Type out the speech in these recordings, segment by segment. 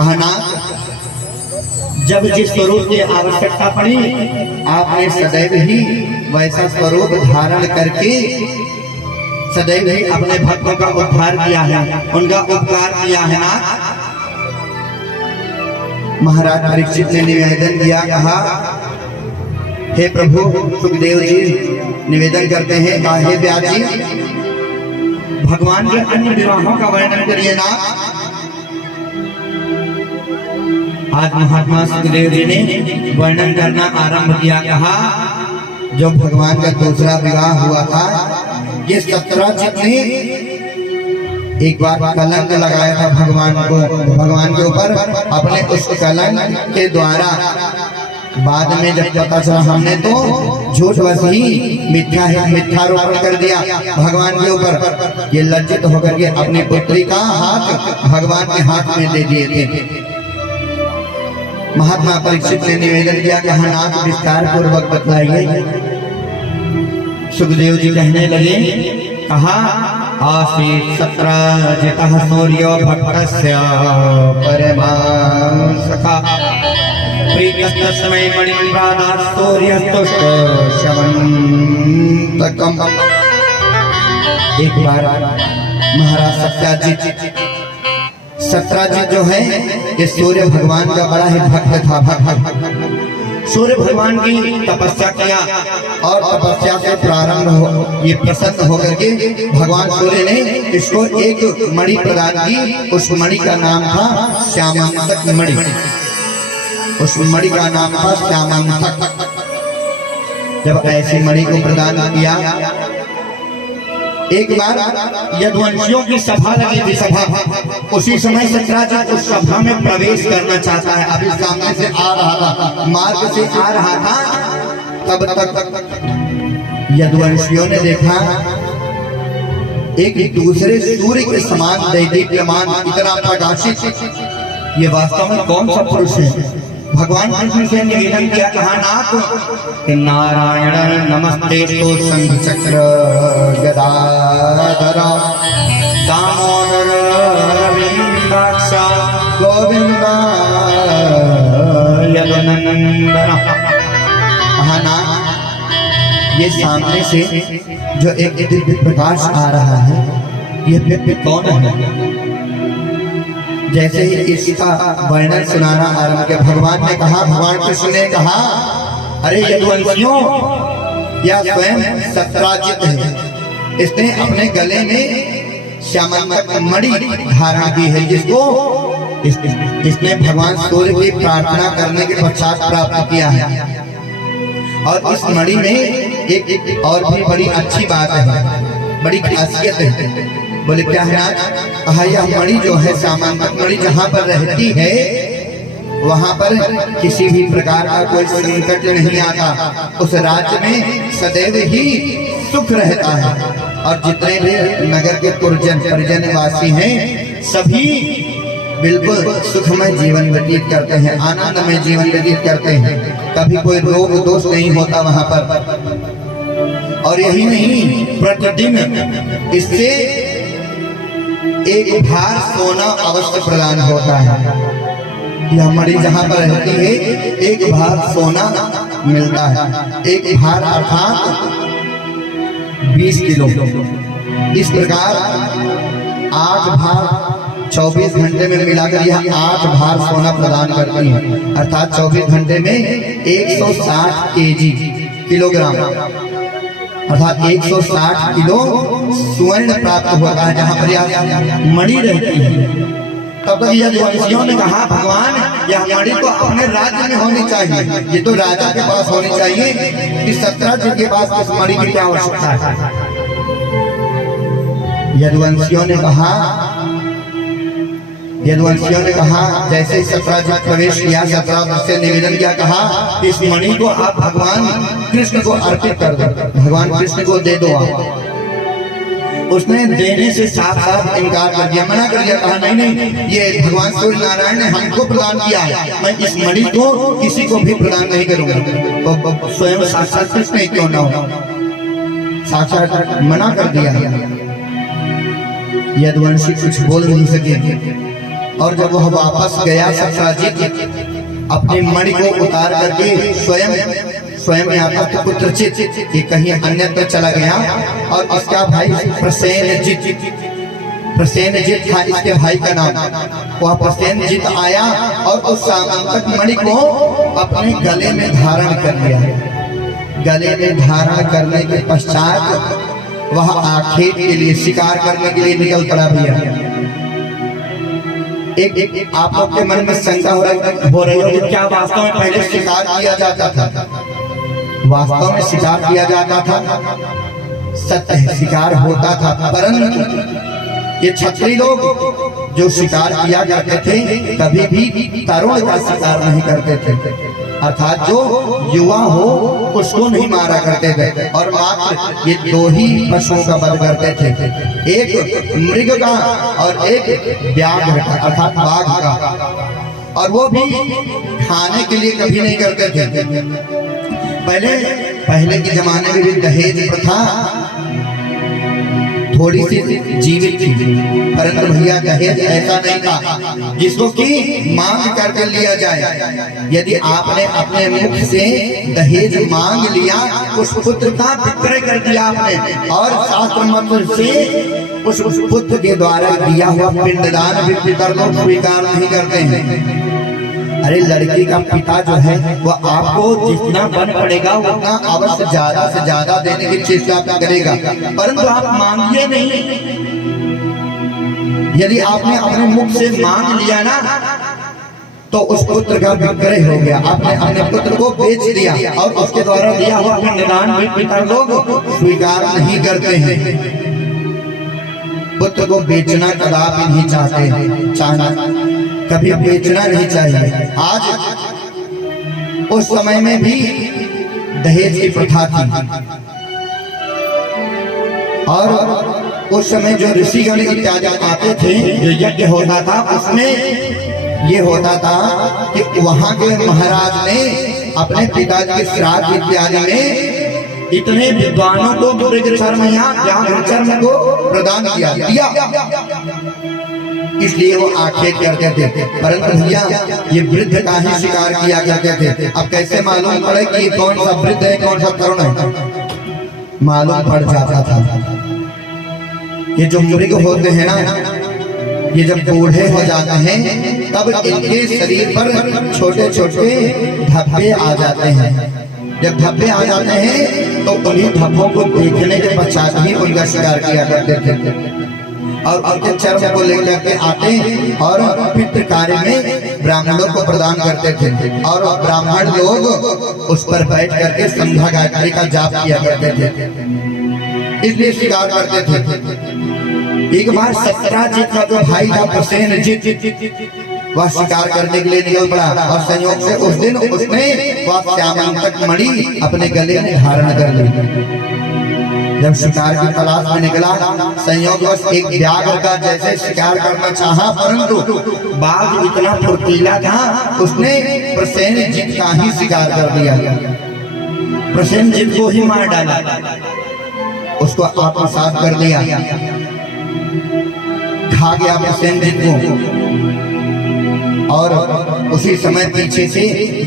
अहनाथ जब जिस स्वरूप की आवश्यकता पड़ी आपने सदैव ही वैसा स्वरूप धारण करके सदैव ही अपने भक्तों का उद्धार किया है, उनका उपकार किया है नाथ। महाराज परीक्षित ने निवेदन किया, कहा हे प्रभु, सुखदेव जी निवेदन करते हैं, हे व्यास जी भगवान के अन्य विवाहों का वर्णन करिए ना। आज महात्मा सुखदेव जी ने वर्णन करना आरंभ किया, कहा जो भगवान का दूसरा विवाह हुआ था, ये सत्रजित ने एक बार कलंक लगाया था भगवान के ऊपर। अपने उस कलंक के द्वारा बाद में जब पता चला, हमने तो झूठ वही मिथ्यारोपण कर दिया भगवान के ऊपर, ये लज्जित होकर के अपनी पुत्री का हाथ भगवान के हाथ में दे दिए थे। महात्मा परीक्षित ने निवेदन किया कि नाथ विस्तार पूर्वक बतलाइए। सुखदेव जी कहने लगे, कहा आसीत् सत्रजितः सूर्यो भक्तस्य परमां सखा प्रीतस्तस्मै मणिप्राणात् सूर्यस्तुष्ट शमन्तकम्। एक बार महाराज सत्राजित जो है ये सूर्य भगवान का बड़ा ही भक्त था। सूर्य भगवान की तपस्या किया और तपस्या से प्रारंभ हो ये प्रसन्न होकर के भगवान सूर्य ने इसको एक मणि प्रदान की। उस मणि का नाम था श्यामांतक मणि। उस मणि का नाम था श्यामांतक। जब ऐसी मणि को प्रदान किया, एक बार यदुवंशियों की सभा लगी थी। सभा उसी समय सत्राजित उस सभा में प्रवेश करना चाहता है। अभी सामने से आ रहा था, मार्ग से आ रहा था, तब तक यदुवंशियों ने देखा एक दूसरे सूर्य के समान दैदीप्यमान इतना प्रकाशित, ये वास्तव में कौन सा पुरुष है। भगवान कृष्ण से निवेदन किया, कहा नाथ नारायण नमस्ते तो शंख चक्र गदाधर दामोदर रविंदाक्ष गोविंद यदुनंदन। कहा नाथ ये सामने से जो एक दिव्य प्रकाश आ रहा है, ये व्यक्ति कौन है। जैसे ही इसका वर्णन सुनाना आरंभ किया, भगवान ने कहा, भगवान कृष्ण ने कहा, अरे यदुवंशियों, यह स्वयं सत्राजित है। इसने अपने गले में श्यामांतक मणि धारण की है, जिसको इसने भगवान सूर्य की प्रार्थना करने के पश्चात प्राप्त किया है। और इस मणि में एक और भी बड़ी अच्छी बात है, बड़ी खासियत है। बोले क्या है नाथ। कहा यह मणि जो है श्यामांतक मणि जहाँ पर रहती है वहाँ पर किसी भी प्रकार का कोई संकट नहीं आता। उस राज्य में सदैव ही सुख रहता है। और जितने भी नगर के परिजन वासी हैं, सभी बिल्कुल सुखमय जीवन व्यतीत करते हैं, आनंदमय जीवन व्यतीत करते हैं। कभी कोई रोग दोष नहीं होता वहाँ पर। और यही नहीं, प्रतिदिन इससे एक भार सोना अवश्य प्रदान होता है। यह मणि जहाँ पर रहती है, एक भार सोना मिलता है। एक भार अर्थात 20 किलो। इस प्रकार 8 भार 24 घंटे में मिलाकर यह 8 भार सोना प्रदान करती है। अर्थात 24 घंटे में 160 केजी किलोग्राम अर्थात 160 किलो स्वर्ण प्राप्त होता है जहाँ पर यह मणि रहती है। तब तक यदुवंशियों ने कहा, भगवान यह मणि तो अपने राज्य में होनी चाहिए, ये तो राजा के पास होनी चाहिए। इस सत्राजित के पास इस मणि की क्या आवश्यकता है। यदुवंशियों ने कहा जैसे ही सत्राजित प्रवेश किया, सत्राजित से निवेदन किया, कहा इस मणि को आप भगवान कृष्ण को अर्पित कर दो, भगवान कृष्ण को दे दो आप। उसने देने से साफ साफ इनकार कर दिया, मना कर दिया। कहा नहीं, ये भगवान सूर्य नारायण ने हमको प्रदान किया है, मैं इस मणि को किसी को भी प्रदान नहीं करूंगा। तो स्वयं साक्षात कृष्ण ही क्यों न हो, साक्षात मना कर दिया। यदुवंशी कुछ बोल नहीं सके। और जब वह वापस गया सत्राजित अपनी मणि को उतार करके स्वयं यहाँ तक पुत्रचित ये कहीं अन्यत्र चला गया और इसका भाई प्रसेनजित था इसके भाई का नाम। वह प्रसेनजित आया और उस सामंतक मणि को अपने गले में धारण कर लिया। गले में धारण करने के पश्चात वह आखेट के लिए शिकार करने के लिए निकल पड़ा भैया। एक आप लोग के मन में शंका हो रही है क्या वास्तव में पहले शिकार किया जाता था? वास्तव में शिकार किया जाता था, सत्य है शिकार होता था, परंतु ये क्षत्रिय लोग जो शिकार किया करते थे कभी भी तरुण का शिकार नहीं करते थे, अर्थात जो युवा हो उसको नहीं मारा करते थे और मात्र ये दो ही पशुओं का वध करते थे, एक मृग का और एक व्याघ्र का अर्थात बाघ का, और वो भी खाने के लिए कभी नहीं करते थे। पहले के जमाने में भी दहेज प्रथा थोड़ी सी जीवित थी, परंतु भैया दहेज ऐसा नहीं था जिसको कि मांग करके लिया जाए। यदि आपने अपने मुख से दहेज मांग लिया, उस पुत्र का विक्रय कर दिया आपने और शास्त्र मत से उस पुत्र के द्वारा दिया हुआ पिंडदान भी पितर लोग स्वीकार नहीं करते हैं। अरे लड़की का पिता जो है वो आपको जितना बन पड़ेगा उतना अवश्य ज्यादा से ज्यादा देने की चेष्टा करेगा, परंतु आप मांगिए नहीं। यदि आपने अपने मुख से मांग लिया ना तो उस पुत्र का विक्रय हो गया, आपने अपने पुत्र को बेच दिया और उसके द्वारा दिया हुआ पिंडदान भी पिता लोग स्वीकार नहीं करते हैं। पुत्र को बेचना कदापि नहीं चाहते, कभी बेचना नहीं चाहिए। आज उस समय में भी दहेज की प्रथा थी और उस समय जो ऋषिगण इत्यादि आते थे, जो यज्ञ होता था उसमें ये होता था कि वहां के महाराज ने अपने पिताजी के श्राद्ध इत्यादि में इतने विद्वानों को मृग चर्म या व्याघ्र चर्म को प्रदान किया, इसलिए वो आखेट करते थे। परंतु भैया ये वृद्ध का ही शिकार किया करते थे। अब कैसे मालूम पड़े कि कौन सा वृद्ध है कौन सा तरुण है? मालूम पड़ जाता था। ये जो मृग होते हैं ना, ये जब बूढ़े हो जाते हैं तब इनके शरीर पर छोटे छोटे धब्बे आ जाते हैं। जब धब्बे आ जाते हैं तो उन्हीं धब्बों को देखने के पश्चात ही उनका शिकार किया करते थे और उनके चर्म को लेकर के आते और पितृ कार्य में ब्राह्मणों को प्रदान करते थे और ब्राह्मण लोग उस पर बैठ करके संध्या गायत्री का जाप किया करते थे, इसलिए शिकार करते थे। एक बार सत्राजित का जो भाई था प्रसेनजित, वह शिकार करने के लिए निकल पड़ा और संयोग से उस दिन उसने वह श्यामंतक मणि अपने गले में धारण कर ली। जब शिकार की तलाश में निकला, संयोगवश एक व्याघ्र का जैसे शिकार करना चाहा, परंतु बाघ इतना फुर्तीला था उसने प्रसेनजित का ही शिकार कर दिया, प्रसेनजित को ही मार डाला, उसको आत्मसात कर लिया, खा गया प्रसेनजित को। और उसी समय पीछे से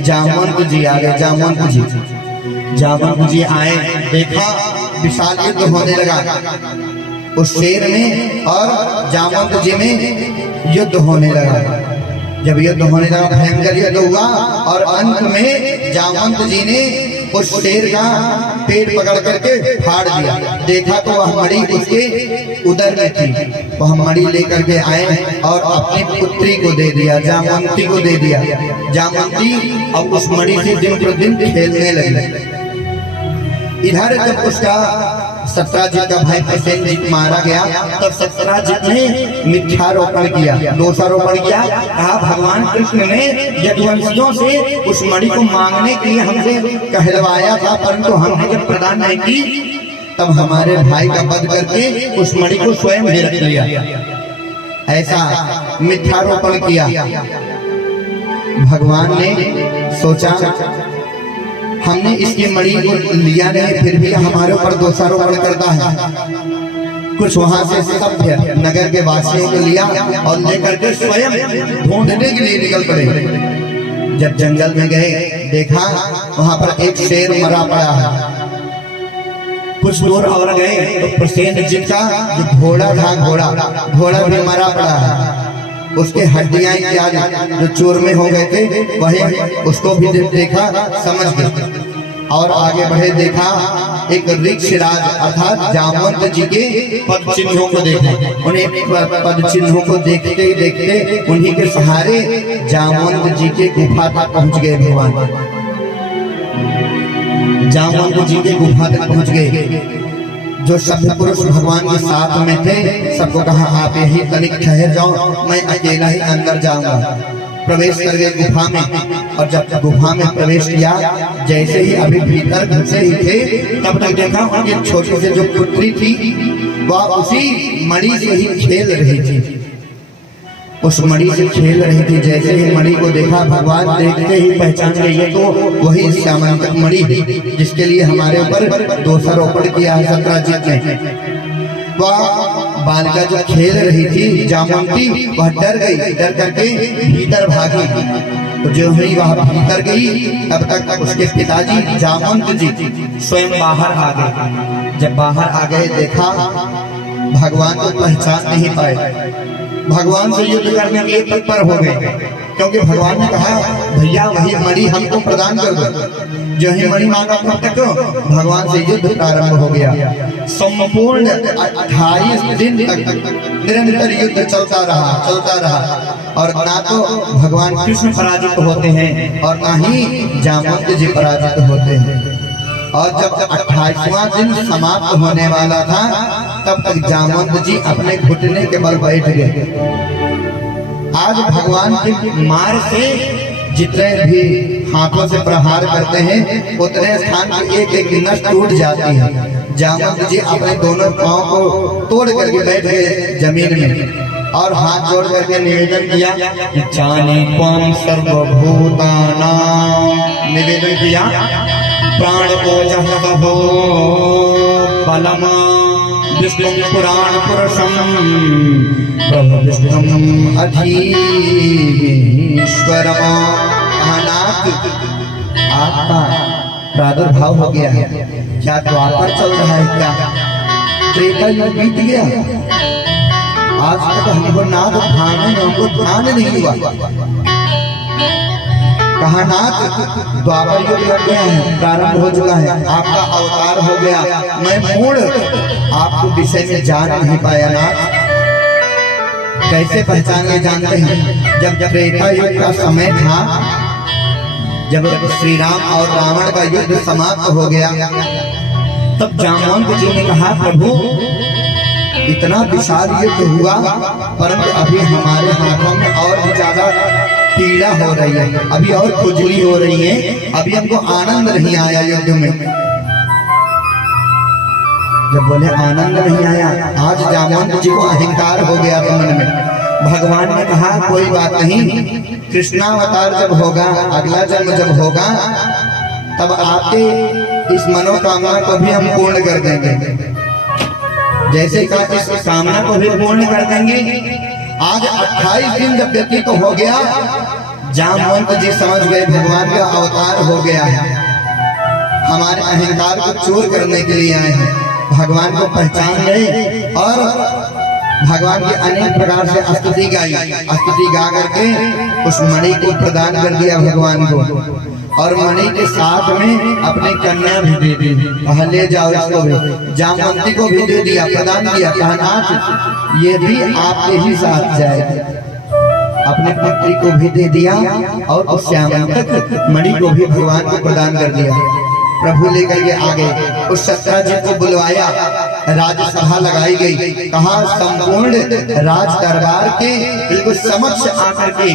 जामवंत जी आ गए। जामवंत जी आए, देखा विशाल युद्ध होने लगा उस शेर में और जामवंत जी में युद्ध होने लगा। जब युद्ध होने लगा भयंकर युद्ध हुआ और अंत में जामवंत जी ने उस शेर का पेट पकड़ करके फाड़ दिया। देखा तो वह मणि उसके उदर में थी, वह मणि लेकर के आए और अपनी पुत्री को दे दिया, जामवंती को दे दिया। जामवंती अब उस मणि से दिन प्रतिदिन खेलने लगी। इधर जब उसका सत्राजित का भाई प्रसेनजित मारा गया तब सत्राजित ने मिथ्यारोपण किया, दोषारोपण किया, कहा भगवान कृष्ण ने यदुवंशियों से उस मणि को मांगने के लिए हमसे कहलवाया था, परंतु हमने जब प्रदान नहीं की तब हमारे भाई का वध करके उस मणि को स्वयं ही रख लिया। ऐसा मिथ्यारोपण किया। भगवान ने सोचा हमने इसकी मणि को लिया नहीं, फिर भी हमारे ऊपर दोषारोपण करता है, कुछ वहां से सभ्य नगर के वासियों को लिया और लेकर के स्वयं ढूंढने के लिए निकल पड़े। जब जंगल में गए देखा वहां पर एक शेर मरा पड़ा है। कुछ दूर और गए तो प्रसेनजीत का जो घोड़ा था, घोड़ा भी मरा पड़ा है। उसके हड्डियां इत्यादि जो चूरमे हो गए थे वही उसको भी देखा, समझ गए। और आगे बढ़े देखा एक ऋक्षराज अर्थात जामवंत जी के पद चिन्हों को देखा। उन्हें पद चिन्हों को देखते देखते उन्हीं के सहारे जामवंत जी के गुफा तक पहुंच गए। भगवान जामवंत जी के गुफा तक पहुंच गए। जो सभ्य पुरुष भगवान के साथ में थे सबको कहा आप यही तनिक ठहर जाओ, मैं अकेला ही अंदर जाऊंगा। प्रवेश कर गए गुफा में। और जब गुफा में प्रवेश किया, जैसे ही अभी भीतर घुसे ही थे तब तक देखा उनकी छोटी सी जो पुत्री थी वह उसी मणि से ही खेल रही थी। उस मणि से खेल रही थी। जैसे ही मणि को देखा भगवान देखते ही पहचान गए ये तो वही श्यामंतक मणि है जिसके लिए हमारे ऊपर दोषारोपण किया है सत्राजित ने। वह बालिका जो खेल रही थी जामवंती वह डर गई, डर करके भीतर भागी। तो जो ही वह भीतर गई तब तक उसके पिताजी जामवंत जी स्वयं बाहर आ गए। जब बाहर आ गए देखा भगवान को पहचान नहीं पाए। भगवान से युद्ध करने के लिए तत्पर हो गए क्योंकि भगवान ने कहा भैया वही मणि हमको प्रदान कर दो। जो ही मणि मांगा तब तक भगवान से युद्ध प्रारंभ हो गया। संपूर्ण 28 दिन तक निरंतर युद्ध चलता रहा और ना तो भगवान कृष्ण पराजित होते हैं और ना ही जामवंत जी पराजित होते हैं। और जब 28वां दिन समाप्त होने वाला था तब तक जामवंत जी अपने घुटने के बल बैठ गए। आज भगवान की मार से जितने भी हाथों से प्रहार करते हैं उतने स्थान की एक एक नस टूट जाती है। जामवंत जी अपने दोनों पांव को तोड़ करके बैठ गए जमीन में और हाथ जोड़ करके निवेदन किया जाने त्वं सर्वभूतानां, निवेदन किया प्राण ओजः कहो बलम विष्णु पुराण पुरुषम प्रभु विष्णु अधीश्वरम। आपका प्रादुर्भाव हो गया है। क्या द्वापर चल रहा है? क्या त्रेता युग बीत गया? आज तक हमको नाथ हमको ध्यान नहीं हुआ। कहा नाथ द्वापर युग लग गया है, प्रारंभ हो चुका है, आपका अवतार हो गया। मैं मूढ़ आपको विषय में जान नहीं पाया नाथ। कैसे पहचाने जानते हैं? जब त्रेता युग का समय था, जब श्री राम और रावण का युद्ध समाप्त हो गया तब जामवंत जी ने कहा प्रभु इतना विशाल युद्ध हुआ परंतु अभी हमारे हाथों में और भी ज्यादा पीड़ा हो रही है, अभी और खुजली हो रही है, अभी हमको आनंद नहीं आया युद्ध में। जब बोले आनंद नहीं आया, आज जामवंत जी को अहंकार हो गया था मन में। भगवान ने कहा कोई बात नहीं, कृष्णावतार जब होगा, अगला जन्म जब होगा तब आपके इस मनोकामना को भी हम पूर्ण कर देंगे। जैसे कहा इस कामना को भी पूर्ण कर देंगे। आज 28 दिन जब व्यतीत हो गया जामवंत जी समझ गए भगवान का अवतार हो गया है, हमारे अहंकार को चूर करने के लिए आए हैं। भगवान को पहचान गए और भगवान की अनेक प्रकार से स्तुति गाई। स्तुति गा करके उस मणि को प्रदान कर दिया भगवान को और मणि के साथ में अपनी कन्या भी दे दी। ले जाओ इसको भी, जामवंती को भी दे दिया, प्रदान किया। कहा नाथ ये भी आपके ही साथ जाएगी। अपने पुत्री को भी दे दिया और उस श्यामंतक मणि को भी भगवान को प्रदान कर दिया। प्रभु लेकर के आ गए, उस सत्राजित को बुलवाया, राजसभा लगाई गई। कहा संपूर्ण राज दरबार के बिल्कुल समक्ष आकर के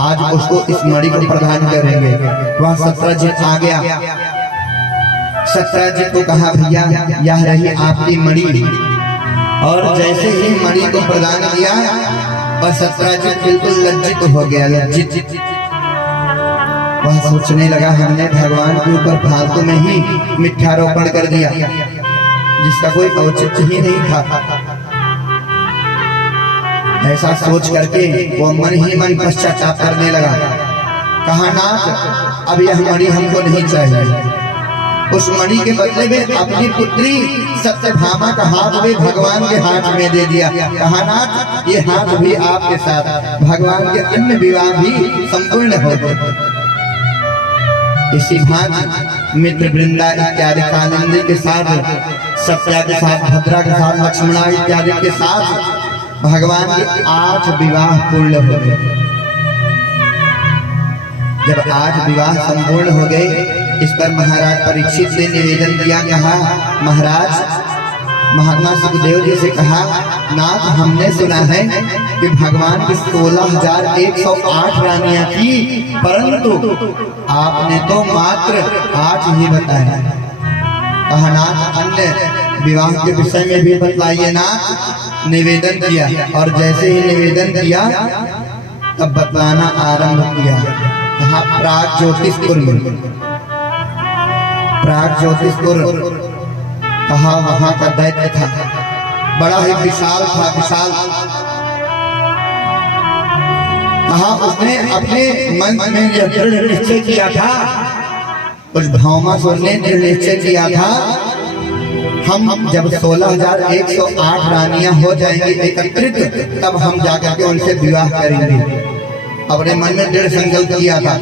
आज उसको इस मणि को प्रदान करेंगे। वह सत्राजित आ गया। सत्राजित को कहा भैया यह रही आपकी मणि। और जैसे ही मणि को प्रदान किया वह सत्राजित बिल्कुल लज्जित हो गया। लज्जित वह सोचने लगा हमने भगवान के ऊपर फालतू में ही मिथ्यारोपण कर दिया। जिसका कोई औचित्य ही नहीं था। ऐसा सोच करके वो मन ही मन पश्चाताप करने लगा। कहा नाथ अब यह मणि हमको नहीं चाहिए। उस मणि के बदले में अपनी पुत्री सत्यभामा का हाथ भी भगवान के हाथ में दे दिया। कहा नाथ ये हाथ भी आपके साथ, भगवान के अन्य विवाह भी संपूर्ण हो गए। इसी भांति मित्र वृंदा इत्यादि कालिंदी के साथ, सत्या के साथ, भद्रा के साथ, लक्ष्मणा इत्यादि के साथ भगवान के 8 विवाह पूर्ण हो गए। जब 8 विवाह संपूर्ण हो गए, इस पर महाराज परीक्षित ने निवेदन किया। कहा महाराज, महात्मा सुखदेव जी से कहा नाथ हमने सुना है कि भगवान की 16,108 रानियां थी, परंतु आपने तो मात्र 8 ही बताया। कहा नाथ अन्य विवाह के विषय में भी बतलाइए नाथ। निवेदन किया और जैसे ही निवेदन किया तब बतलाना आरंभ किया। कहा प्राग ज्योतिषपुर में, प्राग ज्योतिषपुर कहा वहां का दैत्य था, बड़ा ही विशाल था, विशाल। कहा उसने अपने मन में यह दृढ़ निश्चय किया था, उस भौमासुर ने दृढ़ निश्चय किया था हम जब 16,108 रानियां हो जाएंगी एकत्रित, तब हम जाकर के उनसे विवाह करेंगे। अपने मन में दृढ़ संकल्प किया था,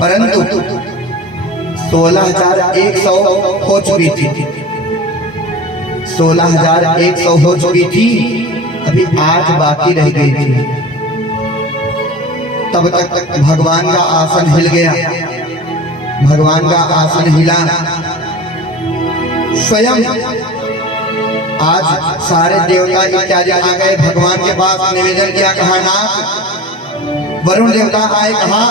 परंतु 16,100 हो चुकी थी। 16,100 हो चुकी थी, अभी 8 बाकी रह गई थी। तब तक भगवान का आसन हिल गया। भगवान का आसन हिला, स्वयं आज सारे देवता इत्यादि आ गए भगवान के पास। निवेदन किया। कहा नाथ वरुण देवता आए। कहा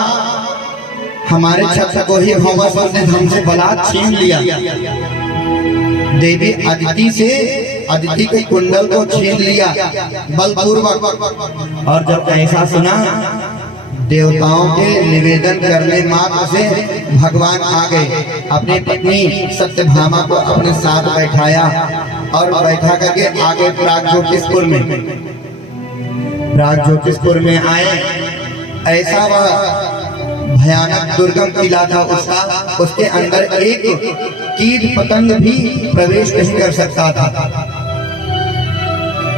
हमारे छत्र को ही भौमासुर ने हमसे बलात् छीन लिया। देवी अदिति के कुंडल को छीन लिया बलपूर्वक। और जब ऐसा सुना, देवताओं के निवेदन करने मात्र से भगवान आ गए। अपनी पत्नी सत्यभामा को अपने साथ बैठाया और बैठा करके आगे प्राग ज्योतिषपुर में, प्राग ज्योतिषपुर में आए। ऐसा वह भयानक दुर्गम किला था उसका, उसके अंदर एक कीट पतंग भी प्रवेश नहीं कर सकता था।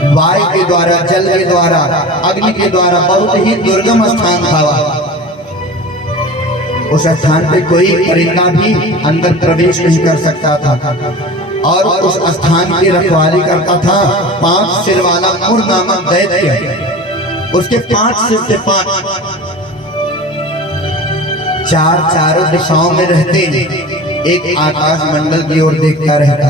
वायु के द्वारा, जल के द्वारा, अग्नि के द्वारा बहुत ही दुर्गम स्थान था। उस स्थान पे कोई परिंदा भी अंदर प्रवेश नहीं कर सकता था। और उस स्थान की रखवाली करता था 5 सिर वाला मुर नामक दैत्य। उसके 5 सिर थे, 5 चारों दिशाओं में रहते, एक आकाश मंडल की ओर देखता रहता।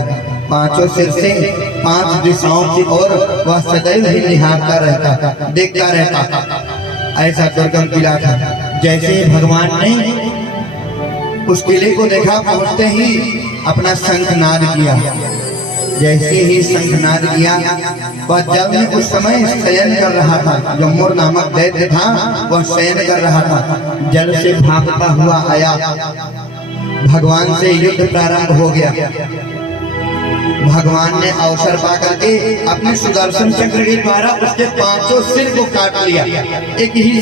5 सिर से 5 दिशाओं की ओर वह सदैव ही निहारता रहता, देखता रहता। ऐसा दुर्गम किला था। जैसे ही भगवान ने उस किले को देखा, पहुंचते ही अपना शंखनाद किया। जैसे ही शंखनाद किया, वह जल में उस समय शयन कर रहा था। जो मुर नामक दैत्य था वह शयन कर रहा था। जल से भागता हुआ आया, भगवान से युद्ध प्रारंभ हो गया। भगवान ने अवसर पाकर के अपने सुदर्शन चक्र के द्वारा उसके 5 सिर को काट लिया। एक ही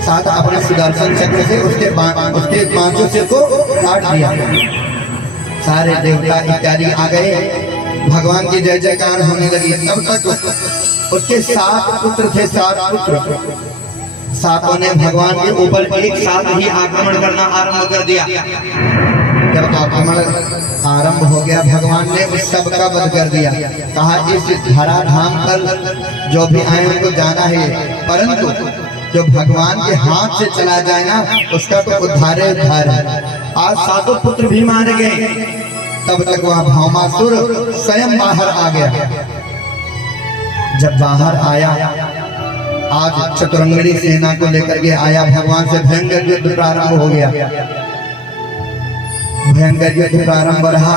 साथ अपने सुदर्शन चक्र से उसके 5 सिर को काट दिया। सारे देवता इत्यादि आ गए, भगवान की जय जयकार होने लगी। तब तक उसके 7 पुत्र थे, 7 पुत्र। 7 ने भगवान के ऊपर एक साथ ही आक्रमण करना आरंभ कर दिया। जब आक्रमण आरंभ हो गया, भगवान ने उस सब का वध कर दिया। कहा इस धरा धाम पर जो भी आए उनको जाना है, परंतु जो भगवान के हाथ से चला जाए ना, उसका तो उद्धार है। आज 7 पुत्र भी मारे गए। तब तक वह भौमासुर स्वयं बाहर आ गया। जब बाहर आया, आज चतुरंगनी सेना को लेकर के आया। भगवान से भयंकर युद्ध प्रारंभ हो गया। भयंकर युद्ध प्रारंभ रहा।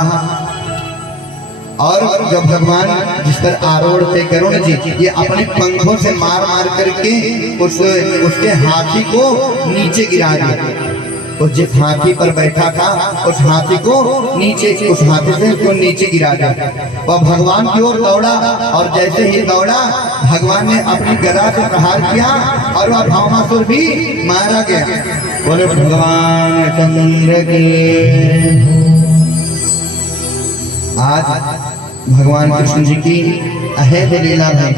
और जब भगवान जिस पर आरूढ़ थे गरुड़ जी, ये अपने पंखों से मार मार करके उसके हाथी को नीचे गिरा दिया। उस जिस हाथी पर बैठा था उस हाथी को नीचे, उस हाथी से उसको नीचे गिरा दिया। वह भगवान की ओर दौड़ा और जैसे ही दौड़ा भगवान ने अपनी गदा से प्रहार किया और वह भौमासुर भी मारा गया। बोले भगवान चंद्र के। आज भगवान कृष्ण जी की अहेद लीला में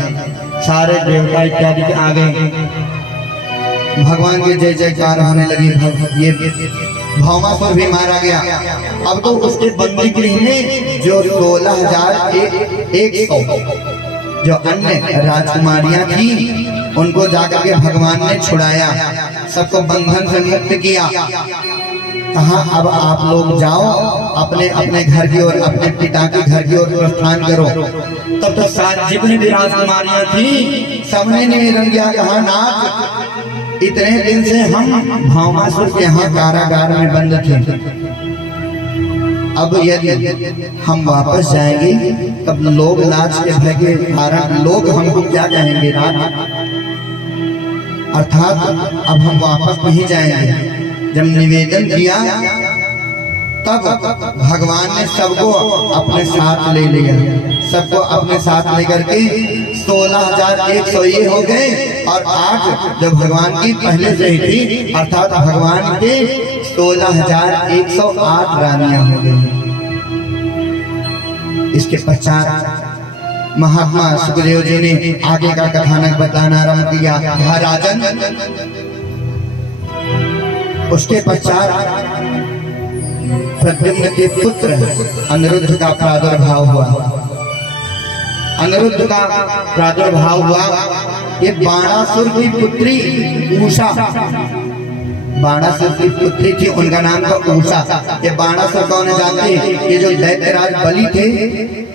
सारे देवता इत्यादि के आगे भगवान के जय जयकार होने लगी। ये भौमासुर भी मारा गया। अब तो उसके बंदी गृह में जो 16,100 जो अन्य राजकुमारियां थी उनको जाकर के भगवान ने छुड़ाया, सबको बंधन से मुक्त किया। कहा अब आप लोग जाओ अपने अपने घर की ओर, अपने पिता के घर की ओर प्रस्थान करो। तब तो जितनी भी राजकुमारियां थी सबने निवेदन किया, कहा नाथ इतने दिन से हम भौमासुर के यहाँ कारागार में बंद थे, अब यदि हम वापस जाएंगे तब लोग लाज के भय के कारण लोग हमको क्या कहेंगे नाथ, अर्थात अब हम वापस नहीं जाएंगे। जब निवेदन किया तब भगवान ने सबको अपने साथ ले लिया, सबको अपने साथ लेकर के 16,100 ये हो गए और 8 जो भगवान की पहले से ही थी, अर्थात भगवान के 16,108 रानियां हो गई। इसके पश्चात महात्मा सुखदेव जी ने आगे का कथानक बताना आरंभ किया। राजन, उसके पश्चात प्रद्युम्न के पुत्र अनिरुद्ध का प्रादुर्भाव हुआ। अनिरुद्ध का प्रादुर्भाव हुआ। ये बाणासुर की पुत्री उषा, बाणासुर की पुत्री थी, उनका नाम था उषा। ये बाणासुर कौन जानते? ये जो दैत्यराज बलि थे,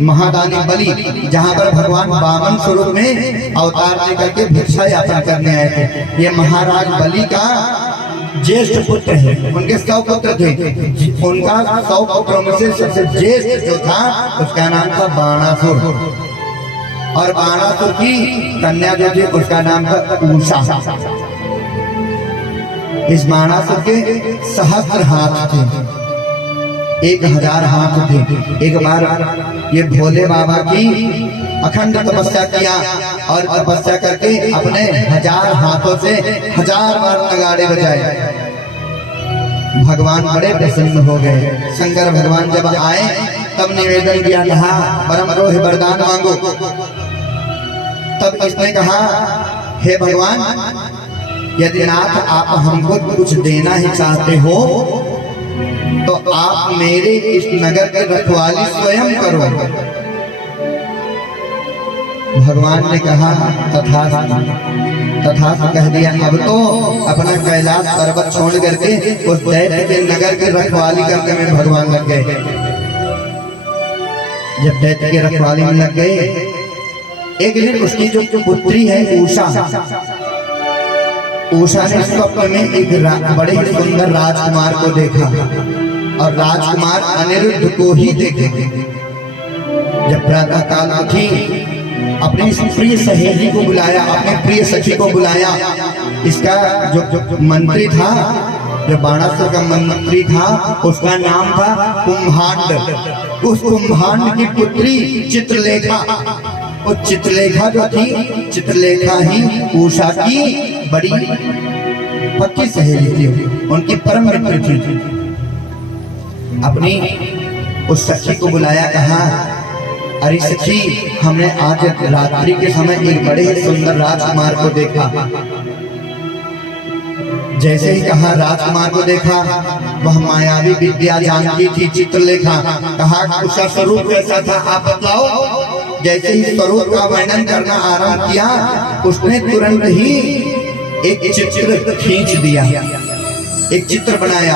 महादानी बलि, जहाँ पर भगवान वामन स्वरूप में अवतार लेकर के भिक्षा याचना करने आए थे, ये महाराज बलि का ज्येष्ठ पुत्र है। उनके 100 पुत्र थे, उनका 100 पुत्रों में से सबसे ज्येष्ठ जो था उसका नाम था बाणासुर, और बाणासुर की कन्या जो थी उसका नाम था उषा। इस बाणासुर के सहस्त्र हाथ थे, 1000 हाथ थे। एक बार ये भोले बाबा की अखंड तपस्या किया और तपस्या करके अपने 1000 हाथों से 1000 बार नगाड़े बजाए। भगवान बड़े प्रसन्न हो गए। शंकर भगवान जब आए तब निवेदन किया, कहा परम रोहि वरदान मांगो। तब इसने कहा, हे भगवान, यदि नाथ आप हमको कुछ देना ही चाहते हो तो आप मेरे इस नगर की रखवाली स्वयं करो। भगवान ने कहा तथास्तु कह दिया। अब तो अपना कैलाश पर्वत छोड़ करके उस दैत्य के नगर की रखवाली करने में भगवान लग गए। जब दैत्य की रखवाली में लग गए, एक दिन उसकी जो पुत्री है उषा ने स्वप्न में एक बड़े ही सुंदर राजकुमार को देखा और राजकुमार अनिरुद्ध को ही देखे। जब प्रातः काल उठी, अपनी प्रिय सहेली को बुलाया, अपने प्रिय सखी को बुलाया। इसका जो मंत्री था, जो बाणासुर का मंत्री था, उसका नाम था कुंभांड। उस कुंभांड की पुत्री चित्रलेखा, और चित्रलेखा जो थी, चित्रलेखा ही उषा की बड़ी पक्की सहेली थी, उनकी परम मित्र थी। अपनी उस सखी को बुलाया, कहा अरे सखी, हमने आज रात्रि के समय एक बड़े ही सुंदर राजकुमार को देखा। जैसे ही कहा राजकुमार को देखा, वह मायावी विद्या जानती थी चित्रलेखा। कहा उसका स्वरूप कैसा था आप बतलाओ। जैसे ही स्वरूप का वर्णन करना आरंभ किया, उसने तुरंत ही एक चित्र खींच दिया, एक चित्र बनाया।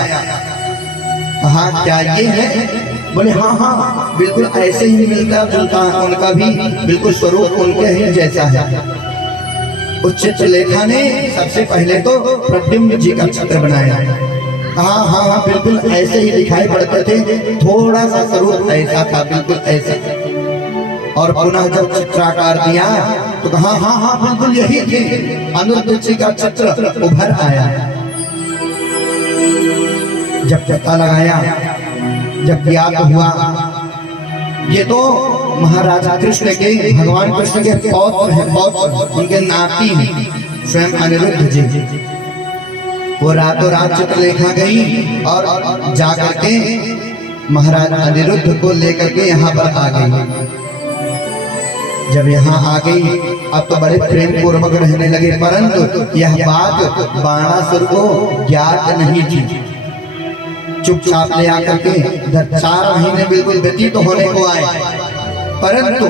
कहा क्या ये है? बोले हाँ हाँ, बिल्कुल ऐसे ही मिलता जुलता, उनका भी बिल्कुल स्वरूप उनके ही जैसा है। उस चित्रलेखा ने सबसे पहले तो प्रद्युम्न जी का चित्र बनाया। हाँ हाँ हाँ, बिल्कुल ऐसे ही दिखाई पड़ते थे, थोड़ा सा स्वरूप ऐसा था, बिल्कुल ऐसे। और पुनः जब चित्राकार दिया तो कहा हाँ हाँ, बिल्कुल यही थे। अनिरुद्ध जी का चित्र उभर आया। जब पता लगाया, जब ज्ञात हुआ ये तो महाराजा कृष्ण के, भगवान कृष्ण के पौत्र हैं, पौत्र उनके नाती हैं स्वयं अनिरुद्ध जी। वो रातों रात चित्रलेखा गई और जाकर के महाराज अनिरुद्ध को लेकर के यहाँ पर आ गई। जब यहाँ आ गई अब तो बड़े प्रेम पूर्वक रहने लगे, परंतु यह बात बाणासुर को ज्ञात नहीं थी। चुपचाप ले आकर के 4 महीने बिल्कुल व्यतीत तो होने को आए, परंतु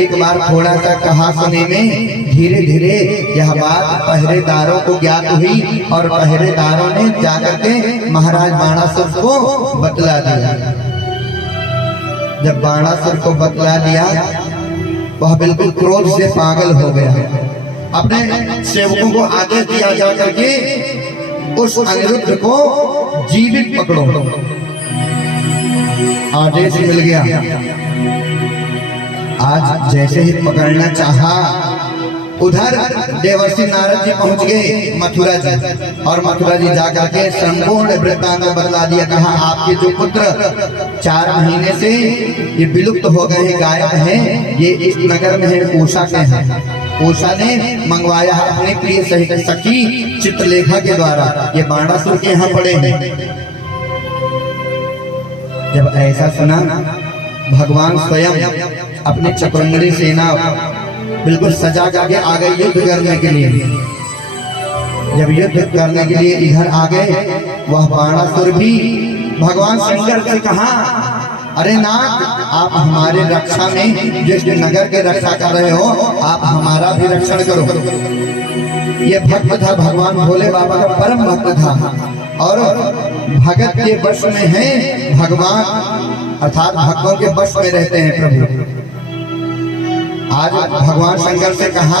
एक बार थोड़ा सा कहा सुने में धीरे धीरे यह बात पहरेदारों को ज्ञात हुई और पहरेदारों ने जाकर के महाराज बाणासुर को बतला दिया। जब बाणासुर को बतला दिया वह बिल्कुल क्रोध से पागल हो गया। अपने सेवकों को आदेश दिया जा करके उस अनिरुद्ध को जीवित पकड़ो। आदेश मिल गया। आज जैसे ही पकड़ना चाहा, उधर देवर्षि नारद जी पहुंच गए मथुरा जी, और मथुरा जी जाकर के संपूर्ण वृत्तांत बतला दिया। कहा आपके जो पुत्र 4 महीने से ये विलुप्त हो गए, गायब हैं, ये इस नगर में है, उषा के हैं। उषा ने मंगवाया अपने प्रिय सहित सखी चित्रलेखा के द्वारा, ये बाणासुर के यहाँ पड़े हैं। जब ऐसा सुना भगवान स्वयं अपने चक्रंगड़ी सेना बिल्कुल सजा करके आ गए युद्ध करने के लिए। जब युद्ध करने के लिए इधर आ गए, वह बाणासुर भी भगवान शंकर से कहा, अरे नाथ, आप हमारे रक्षा में जिस नगर के रक्षा कर रहे हो, आप हमारा भी रक्षण करो। ये भक्त था, भगवान भोले बाबा का परम भक्त था और भगत के वश में है भगवान, अर्थात भक्तों के वश में रहते हैं प्रभु। आज भगवान शंकर से कहा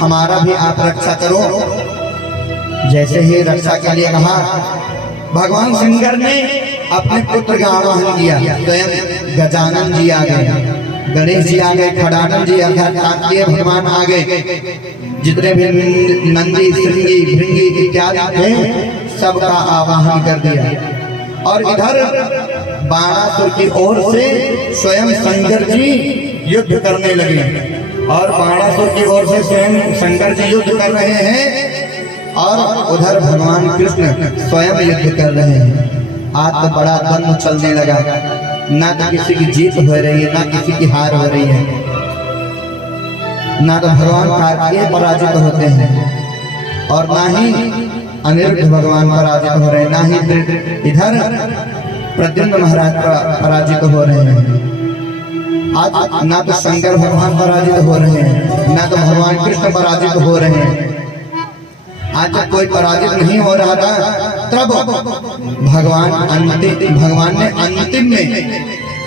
हमारा भी आप रक्षा करो। जैसे ही रक्षा के लिए कहा, भगवान शंकर ने अपने पुत्र का आवाहन किया। स्वयं गजानन जी आ गए, गणेश जी आ गए, खड़ानन जी अर्थात कार्तिकेय भगवान आ गए, जितने भी नंदी, श्रृंगी, भृंगी इत्यादि थे सबका आवाहन कर दिया। और इधर बाणासुर की ओर से स्वयं शंकर जी युद्ध करने लगे, और बाणासुर की ओर से स्वयं शंकर जी युद्ध कर रहे हैं और उधर भगवान कृष्ण स्वयं युद्ध कर रहे हैं। आज तो बड़ा द्वंद्व चलने लगा, ना तो किसी की जीत हो रही है, ना किसी की हार हो रही है। ना तो भगवान कार्तिकेय पराजित होते हैं और ना ही अनिरुद्ध भगवान पराजित हो रहे हैं, ना ही इधर प्रद्युम्न महाराज पराजित हो रहे हैं। आज ना तो शंकर भगवान पराजित हो रहे हैं, ना तो भगवान कृष्ण पराजित हो रहे हैं। आज जब कोई पराजित नहीं हो रहा था, तब भगवान ने अंतिम में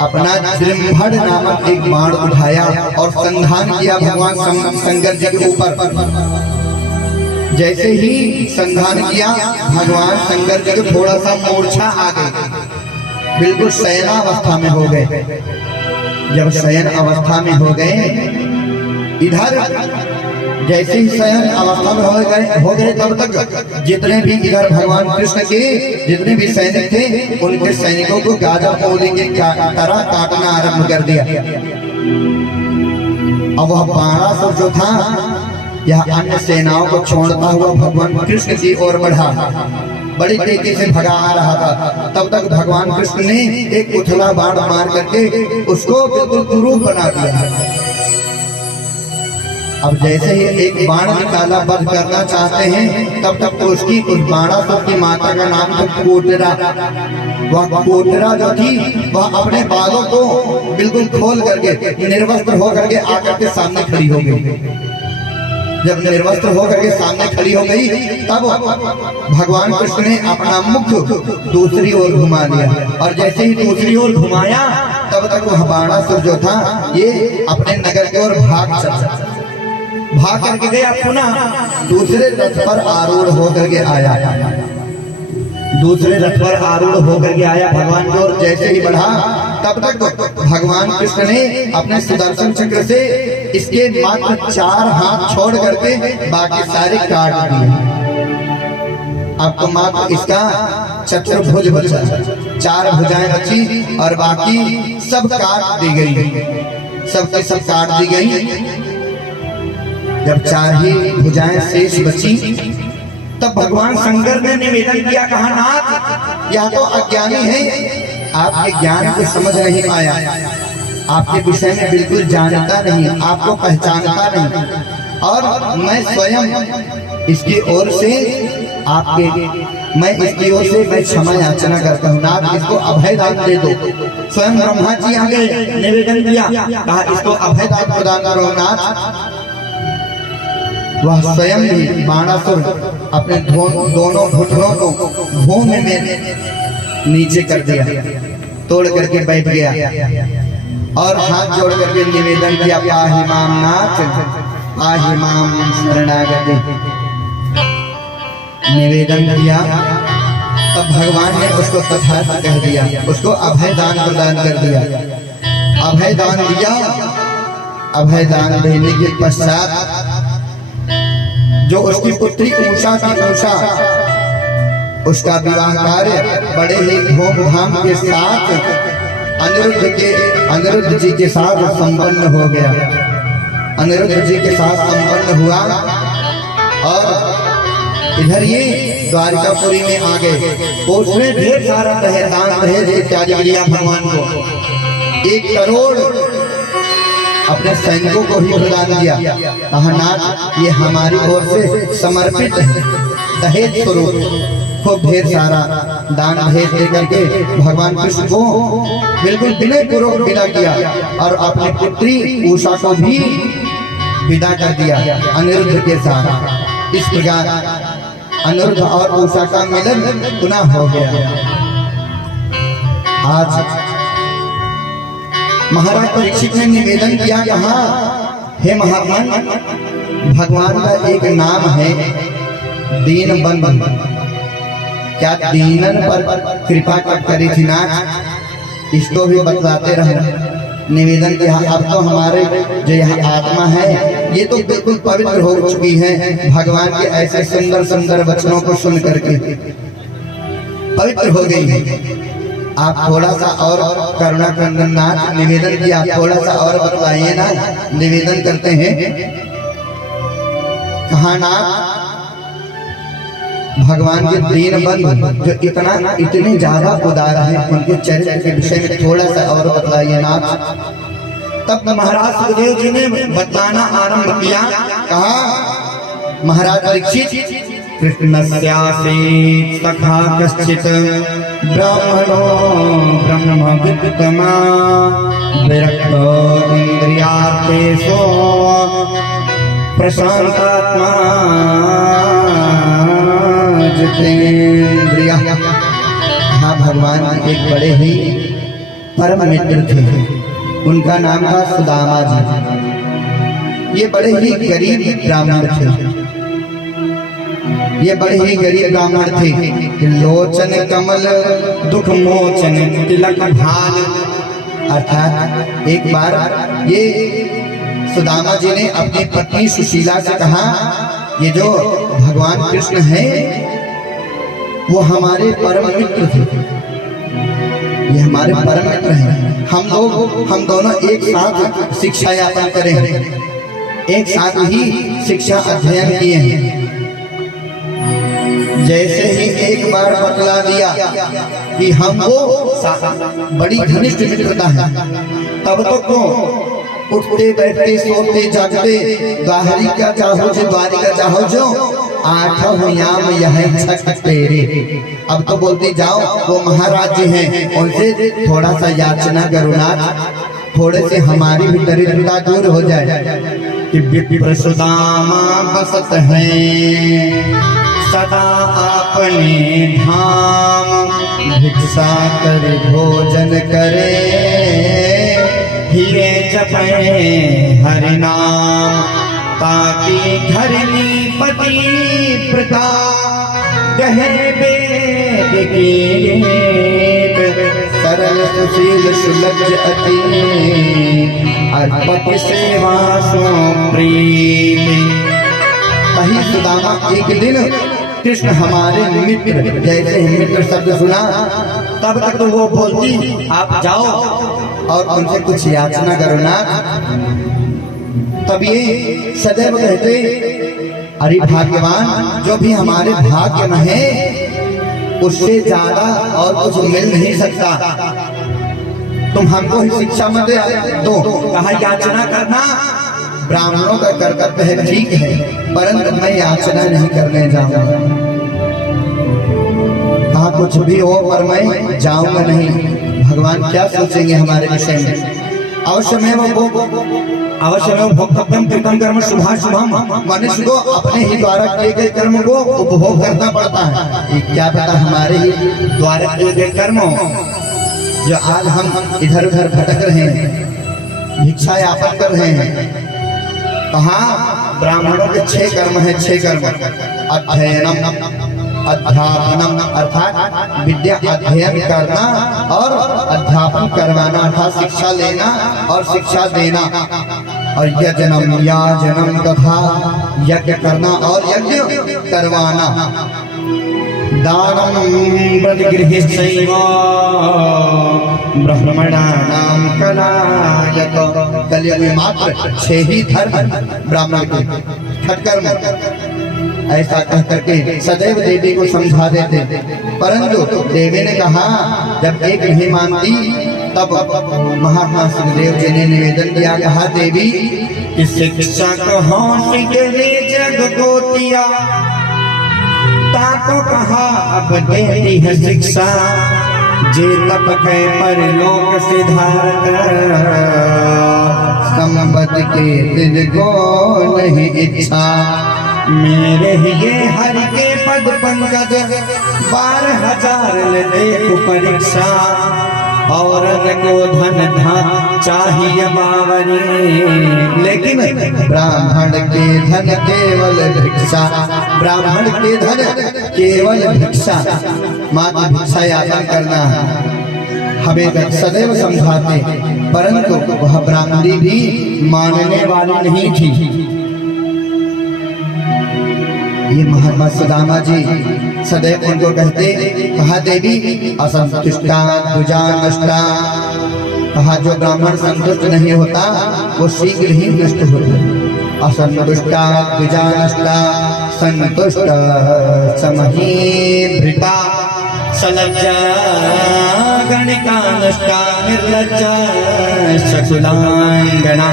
अपना जृंभड़ नामक एक बाण उठाया और संधान किया भगवान शंकर जी के ऊपर। जैसे ही संधान किया, भगवान शंकर जी को थोड़ा सा मूर्छा आ गई, बिल्कुल शयनावस्था में हो गए। जब शयन अवस्था में हो गए, इधर जैसे ही शयन अवस्था में हो गए तब तक जितने भी इधर भगवान कृष्ण के जितने भी सैनिक थे, उनके सैनिकों को गाजा मौली की तरह काटना आरंभ कर दिया। अब वह बाणासुर जो था, यह अन्य सेनाओं को छोड़ता हुआ भगवान कृष्ण की ओर बढ़ा, बड़ी तेजी से भगा आ रहा था। तब तक भगवान कृष्ण ने एक उथला बाण मार करके उसको बिल्कुल कुरूप बना दिया। अब जैसे ही एक बाण निकाला वध करना चाहते हैं, तब तक तो उसकी उस बाणासुर की माता का नाम था कोटरा। वह कोटरा जो थी, वह अपने बालों को बिल्कुल खोल करके निर्वस्त्र होकर के आकर के सामने खड़ी हो गई। जब निर्वस्त्र होकर के सामने खड़ी हो गई, तब भगवान कृष्ण ने अपना मुख दूसरी ओर घुमा लिया, और जैसे ही दूसरी ओर घुमाया, तब तक वह बाणासुर जो था, ये अपने नगर की ओर भाग करके गया। पुनः दूसरे रथ पर आरूढ़ होकर के आया, दूसरे रथ पर आरूढ़ होकर के आया भगवान की ओर। जैसे ही बढ़ा, तब तक भगवान कृष्ण ने अपने सुदर्शन चक्र से इसके मात्र 4 हाथ छोड़ करके बाकी सारे काट दिए। आपको मात्र इसका चतुर्भुज बचा, 4 भुजाएं बची और बाकी सब काट दी गई, सब काट दी गई। जब 4 ही भुजाएं शेष बची तब भगवान शंकर ने निवेदन किया, कहा नाथ यह तो अज्ञानी है, आपके ज्ञान को समझ नहीं पाया, आपके विषय में बिल्कुल जानता नहीं, आपको पहचानता नहीं, और मैं स्वयं इसकी ओर से मैं क्षमा याचना करता हूँ, नाथ इसको अभय दान दे दो। स्वयं ब्रह्मा जी आ गए, निवेदन किया, कहा इसको अभय दान प्रदान करो नाथ। वह स्वयं भी बाणासुर अपने दोनों घुटनों को भूमि में नीचे कर दिया, तोड़ करके बैठ गया और हाथ जोड़ करके निवेदन किया, पाहि माम नाथ पाहि माम शरणागति। निवेदन किया तब भगवान ने उसको तथास्थ कह दिया, उसको अभय दान प्रदान कर दिया, अभय दान दिया। अभय दान देने के पश्चात जो उसकी पुत्री उषा की उसका विवाह कार्य बड़े ही धूमधाम के साथ अनिरुद्ध जी के साथ संपन्न हो गया, अनिरुद्ध जी के साथ संपन्न हुआ। और इधर ये द्वारकापुरी में आ गए, उसमें ढेर सारा दहेज इत्यादि दिया भगवान को, 1 करोड़ अपने सैनिकों को ही प्रदान किया, कहा नाथ ये हमारी ओर से समर्पित है, दहेज स्वरूप खूब ढेर सारा दान दहेज दे करके भगवान कृष्ण को बिल्कुल विनय पूर्वक विदा किया और अपनी पुत्री उषा को भी विदा कर दिया अनिरुद्ध के साथ। इस प्रकार अनिरुद्ध और उषा का मिलन पुनः हो गया। आज महाराज परीक्षित ने निवेदन किया, कहा हे महात्मन, भगवान का एक नाम है दीनबंधु, क्या दीनन पर कृपा करी थी नाथ, इसको भी बतलाते रहे। निवेदन किया, अब तो हमारे जो यह आत्मा है ये तो बिल्कुल पवित्र हो चुकी है, भगवान के ऐसे सुंदर सुंदर वचनों को सुन करके पवित्र हो गई है। आप थोड़ा सा और करुणा नाथ निवेदन किया, थोड़ा सा और बतलाइए ना। निवेदन करते हैं, कहा नाथ भगवान के दीनबंधु जो इतने ज्यादा उदार है, उनके चरित्र के विषय में थोड़ा सा और बतलाइए नाथ। तब महाराज सुखदेव जी ने बताना आरंभ किया, कहा महाराज परीक्षित, कृष्णस्यासीत् सखा कश्चित् ब्राह्मणो ब्रह्मविद्तमा विरक्तो इन्द्रियार्थेषु प्रशान्तात्मा जितेन्द्रियः। हाँ, भगवान एक बड़े ही परम मित्र थे, उनका नाम था सुदामा जी। ये बड़े ही गरीब ब्राह्मण थे, ये बड़े ही गरीब ब्राह्मण थे। लोचन कमल दुख मोचन तिलक भाल, अर्थात एक बार ये सुदामा जी ने अपनी पत्नी सुशीला से कहा, ये जो भगवान कृष्ण है वो हमारे परम मित्र थे, ये हमारे परम मित्र हैं, हम दोनों एक साथ शिक्षा यापन करें, एक साथ ही शिक्षा अध्ययन किए हैं। जैसे ही एक बार बतला दिया कि हमको बड़ी घनिष्ठ मित्रता है, तब तो को उठते बैठते सोते जागते बाहरी का चाहो जो द्वारी का चाहो जो आठों याम यह छक तेरे। अब तो बोलते जाओ वो महाराज जी हैं, उनसे थोड़ा सा याचना करो नाथ, थोड़े से हमारी भी दरिद्रता दूर हो जाए। कि विप्र सुदामा बसत हैं सदा अपने धाम, भिक्षा कर भोजन करे हीरे जपे हरि नाम, ताकि घरनी पति प्रता गहरे वेद की सरल सुशील सुलज्ज अति अर्पति सेवा सो प्रीति। कहीं सुदामा एक दिन कृष्ण हमारे मित्र, जैसे ही मित्र शब्द सुना तब तक तो वो बोलती आप जाओ और उनसे कुछ याचना करो ना। तब ये सदैव कहते अरे भाग्यवान, जो भी हमारे भाग्य में है उससे ज्यादा और कुछ मिल नहीं सकता। तुम हमको ही शिक्षा मत दो, कहा याचना करना ब्राह्मणों का कर्तव्य है, ठीक है, परंतु मैं याचना नहीं करने जाऊंगा। कहा कुछ भी हो पर मैं जाऊंगा नहीं। भगवान क्या सोचेंगे हमारे विषय में। अवश्य में वो भोक्तव्यम कृतम कर्म शुभाशुभम, मनुष्य को अपने ही द्वारा किए गए कर्म को उपभोग करना पड़ता है। क्या पता हमारे ही द्वारा किए गए कर्म जो आज हम इधर उधर भटक रहे हैं, भिक्षा यापन कर रहे हैं। कहा ब्राह्मणों के 6 कर्म है, 6 कर्म। अध्ययनम, अध्यापनम अर्थात विद्या अध्ययन करना और अध्यापन करवाना अर्थात शिक्षा लेना और शिक्षा देना, और यजनम याजनम तथा यज्ञ करना और यज्ञ करवाना। दानम प्रतिगृह्यैव ब्राह्मणानां कलायत। कलयुग में मात्र 6 ही धर्म ब्राह्मण के, खटकर्म। ऐसा कह करके सदैव देवी को समझा देते, परंतु देवी ने कहा जब एक नहीं मानती तब महात्मा सुखदेव जी ने निवेदन किया। कहा देवी इस शिक्षा को जग को दिया, ताको कहा अब देती है शिक्षा, जे तप के परलोक सिधारत, संबत के दिल को नहीं इच्छा, मेरे ये हर के पद पंकज 12,000 देखो परीक्षा, और को धन धन चाहिए बावरी, लेकिन ब्राह्मण के धन केवल भिक्षा, ब्राह्मण के धन केवल भिक्षा, मात्र भिक्षा यापन करना हमें सदैव समझाते, परंतु वह ब्राह्मणी भी मानने वाली नहीं थी। ये महात्मा सुदामा जी सदैव उनको कहते, कहा देवी असंतुष्टा दुजा नष्टा, कहा जो ब्राह्मण संतुष्ट नहीं होता वो शीघ्र ही नष्ट होता है। असंतुष्टा दुजा नष्टा, संतुष्ट समही भृता, सलज्जा गणिका नष्टा, निर्लज्जा शकुलांगना।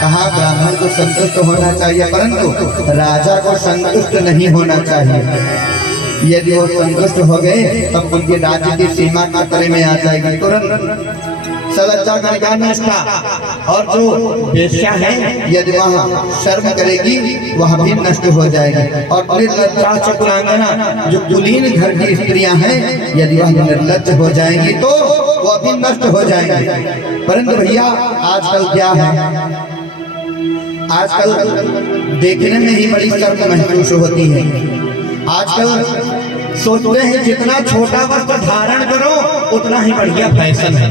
कहा ब्राह्मण को संतुष्ट होना चाहिए, परंतु राजा को संतुष्ट नहीं होना चाहिए। यदि वो संतुष्ट हो गए तब उनके राज्य की सीमा खतरे में आ जाएगी तुरंत। सलज्जा गणिका नष्टा, और जो वेश्या है यदि वह शर्म करेगी वह भी नष्ट हो जाएगी। और निर्लज्जा चतुरांगना, जो कुलीन घर की स्त्रियां हैं यदि वह निर्लज्ज हो जाएंगी तो वह भी नष्ट हो जाएंगी। परंतु भैया आजकल क्या है, आजकल देखने में ही बड़ी शर्म महसूस होती है। आजकल सोचते हैं जितना छोटा वस्त्र धारण करो उतना ही बढ़िया फैशन है,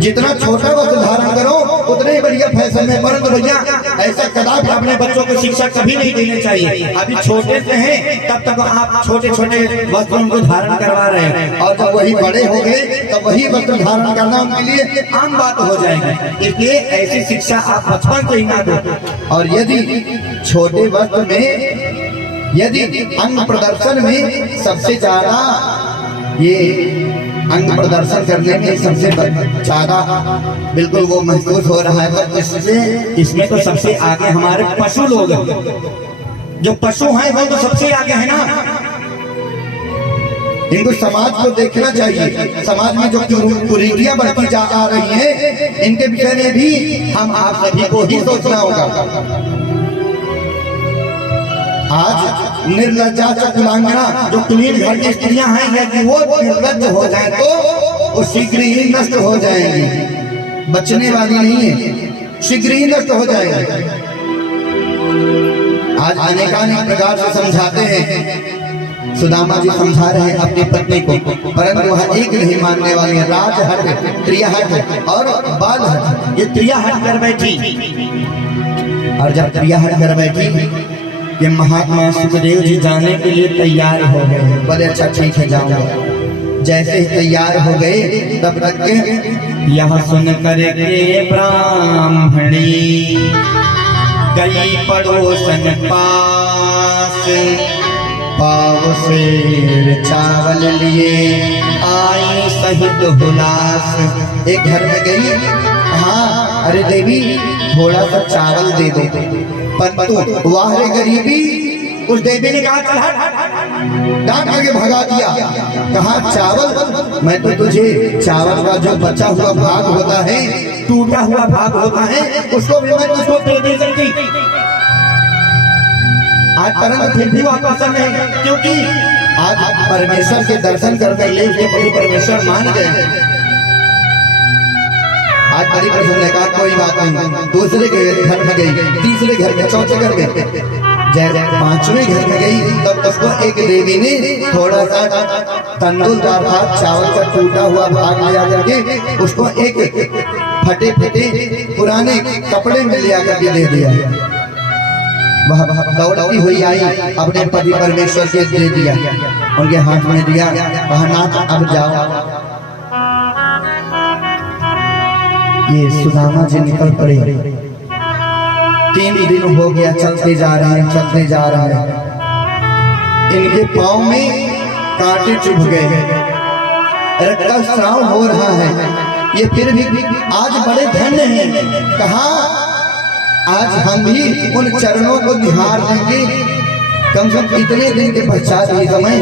जितना छोटा वस्त्र धारण करो उतने ही बढ़िया फैशन है। परंतु भैया ऐसा कदापि अपने बच्चों को शिक्षा कभी नहीं देनी चाहिए। अभी छोटे से हैं तब तक आप छोटे छोटे वस्त्र उनको धारण करवा रहे हैं, और जब वही बड़े हो गए तब वही वस्त्र धारण करना उनके लिए आम बात हो जाएगी। इसलिए ऐसी शिक्षा आप बचपन से ही ना दो। और यदि छोटे वस्त्र में यदि अंग प्रदर्शन में सबसे ज्यादा ये अंग प्रदर्शन करने में सबसे ज्यादा बिल्कुल वो महसूस हो रहा है, तो इसमें तो सबसे आगे हमारे पशु लोग हैं। जो पशु हैं वो तो सबसे आगे है ना। इनको समाज को देखना चाहिए। समाज में जो कुरीतियां बढ़ती जा रही हैं इनके विषय में भी हम आप सभी को ही सोचना होगा। आज निर्लज्जा चतुरांगना, जो कुलीन घर की स्त्रियां हैं यदि वो निर्लज्ज हो जाए तो वो शीघ्र ही नष्ट हो जाएंगी, बचने वाली नहीं है, शीघ्र ही नष्ट हो जाएंगी। आज अनेकानेक प्रकार से समझाते हैं, सुदामा जी समझा रहे हैं अपनी पत्नी को, परंतु वह एक नहीं मानने वाली है। राजहट, त्रियाहट और बालहट, ये त्रियाहट कर बैठी। और जब त्रियाहट कर बैठी ये महात्मा सुखदेव जी जाने के लिए तैयार हो गए। बोले अच्छा ठीक है जाऊंगा। जैसे ही तैयार हो गए तब तक के यह सुन कर के ब्राह्मणी गई पड़ोसन पास, पाव से चावल लिए आई सहित हुलास। एक घर में गई, हाँ अरे देवी थोड़ा सा चावल दे दो, परंतु वाह रे गरीबी, उस देवी ने कहा डांट करके भगा दिया। कहा चावल, मैं तो तुझे चावल का जो बचा हुआ भाग होता है, टूटा हुआ भाग होता है, उसको भी मैं तुझको दे सकती। आज परंतु फिर भी वापस नहीं, क्योंकि आज परमेश्वर के दर्शन करके ले परमेश्वर मान गए। आज बड़ी प्रसन्न है, कहा कोई बात नहीं। दूसरे घर में गई, तीसरे घर में, चौथे घर में, जैसे पांचवें घर में गई तब उसको एक देवी ने थोड़ा सा तंदूरदार भाग चावल का टूटा हुआ भाग ले आकर के उसको एक फटे फटे पुराने कपड़े में ले आकर के दे दिया। वह दौड़ती हुई आई, अपने पति परमेश्वर के दे दिया, उनके हाथ में दिया, कहा नाथ अब जाओ। ये सुदामा जी निकल पड़े। 3 दिन हो गया, चलते जा रहे हैं, चलते जा रहे हैं। इनके पांव में कांटे चुभ गए, रक्तस्राव हो रहा है। ये फिर भी आज बड़े धन्य हैं। कहा आज हम भी उन चरणों को निहार देंगे, कम से कम इतने दिन के पश्चात ये समय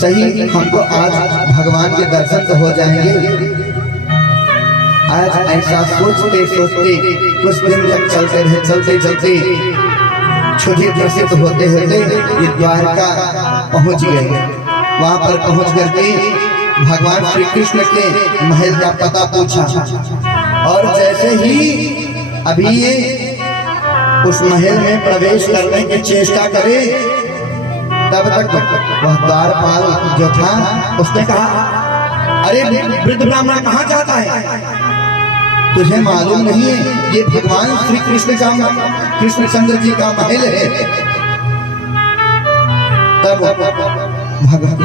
सही हमको आज भगवान के दर्शन तो हो जाएंगे। आज ऐसा सोचते सोचते कुछ दिन तक चलते रहे, चलते चलते छोटे प्रसिद्ध होते होते ये द्वारका पहुंच गए। वहां पर पहुंच करके भगवान श्री कृष्ण के महल का पता पूछा, और जैसे ही अभी ये उस महल में प्रवेश करने की चेष्टा करे तब तक वह द्वारपाल जो था उसने कहा, अरे वृद्ध ब्राह्मण कहाँ जाता है? तुझे मालूम नहीं है ये भगवान श्री कृष्णचंद्र जी का महल है। तब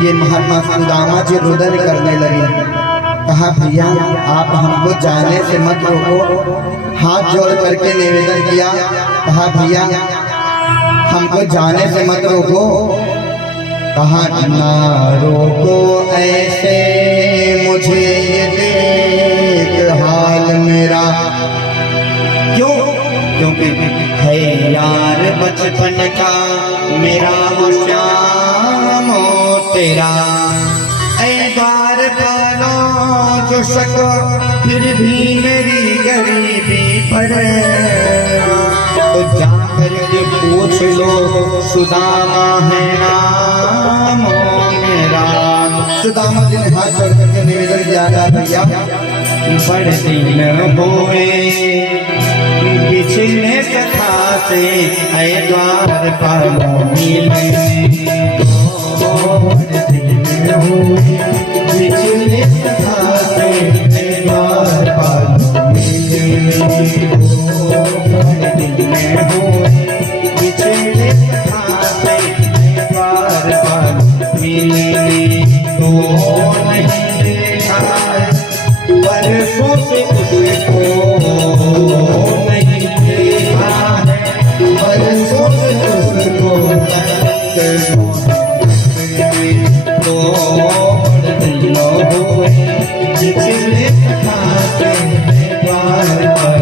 ये महात्मा सुदामा जी रुदन करने लगे। कहा भैया आप हमको जाने से मत रोको, हाथ जोड़ करके निवेदन किया। कहा भैया हमको जाने से मत रोको। कहा ना रोको ऐसे मुझे ये देख हाल मेरा, क्यों? क्योंकि है यार बचपन का मेरा वो श्याम तेरा, द्वारपालो जो शक फिर भी मेरी गरीबी पर, तो जाकर के पूछ लो सुदामा है नाम मेरा। सुदामा जी ने हाथ जोड़ करके निवेदन किया, भैया बड़े दिन हुए बिछड़ने कथा से है द्वारपालो मिले, बड़े दिन हुए बिछड़ने कथा से है द्वारपालो मिले, बड़े दिन हुए बिछड़ने कथा से है द्वारपालो मिले। तो नहीं देखा बरसों से उसको, नहीं देखा है बरसों से उसको, तो दिलो हुए जिसने कहा से द्वार पर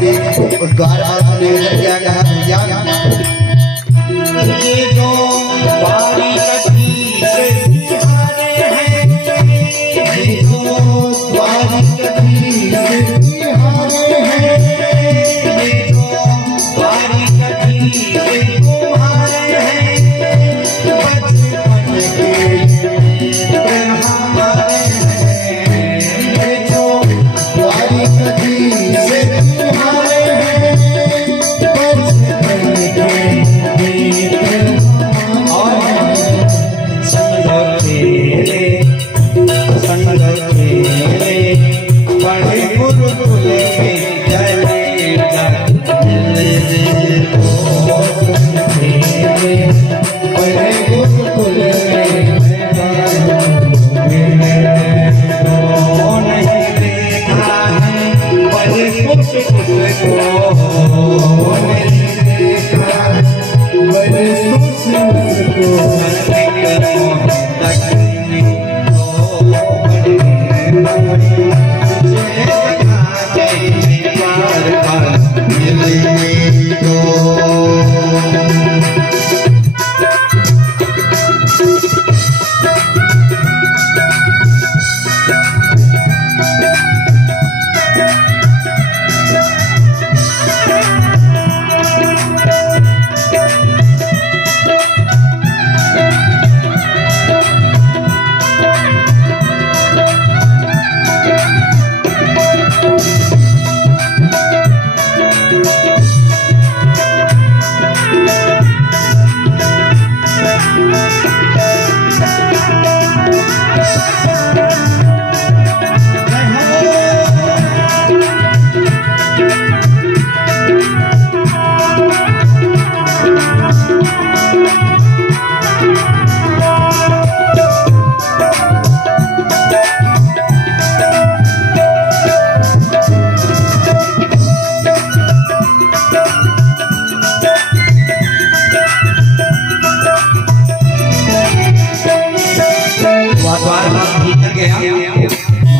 ने उस द्वारपाल से निवेदन किया, कहा भैया ये जो बारी कटी से बिहारे हैं, ये जो द्वारी कटी से बिहारे हैं, ये जो बारी कटी से तुम्हारे हैं, बचपन के प्रेम हमारे हैं। ये जो द्वारी कटी से बिहारे हैं, बचपन के संग खेले बड़े गुरुकुल में चले बड़े गुरुकुल में नहीं देखा है बड़े कुछ को नहीं देखा बड़े सुख को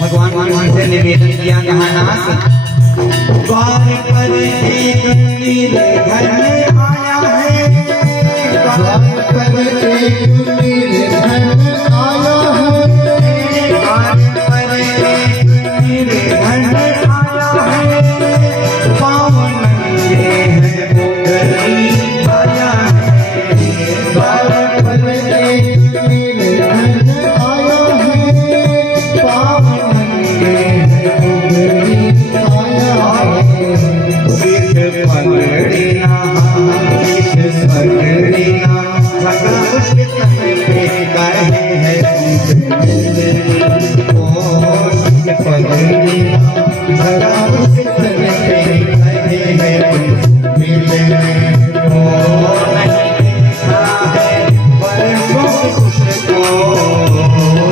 भगवान से निवेदन किया, कहा नाथ द्वार पर एक नीले घर में आया है, द्वार पर एक नीले घर में आया है, द्वार पर एक नीले घर में आया है, पाँव नंगे हैं वो गरीब आया है। द्वार पर एक नीले घर में आया है, पाँव नंगे हैं वो गरीब आया है। विष पकड़ना झगड़ा उसके तन पे कहे है ओ विष पकड़ना झगड़ा उसके तन पे कहे है मिले ओ नहीं देखा है बरसों से उसको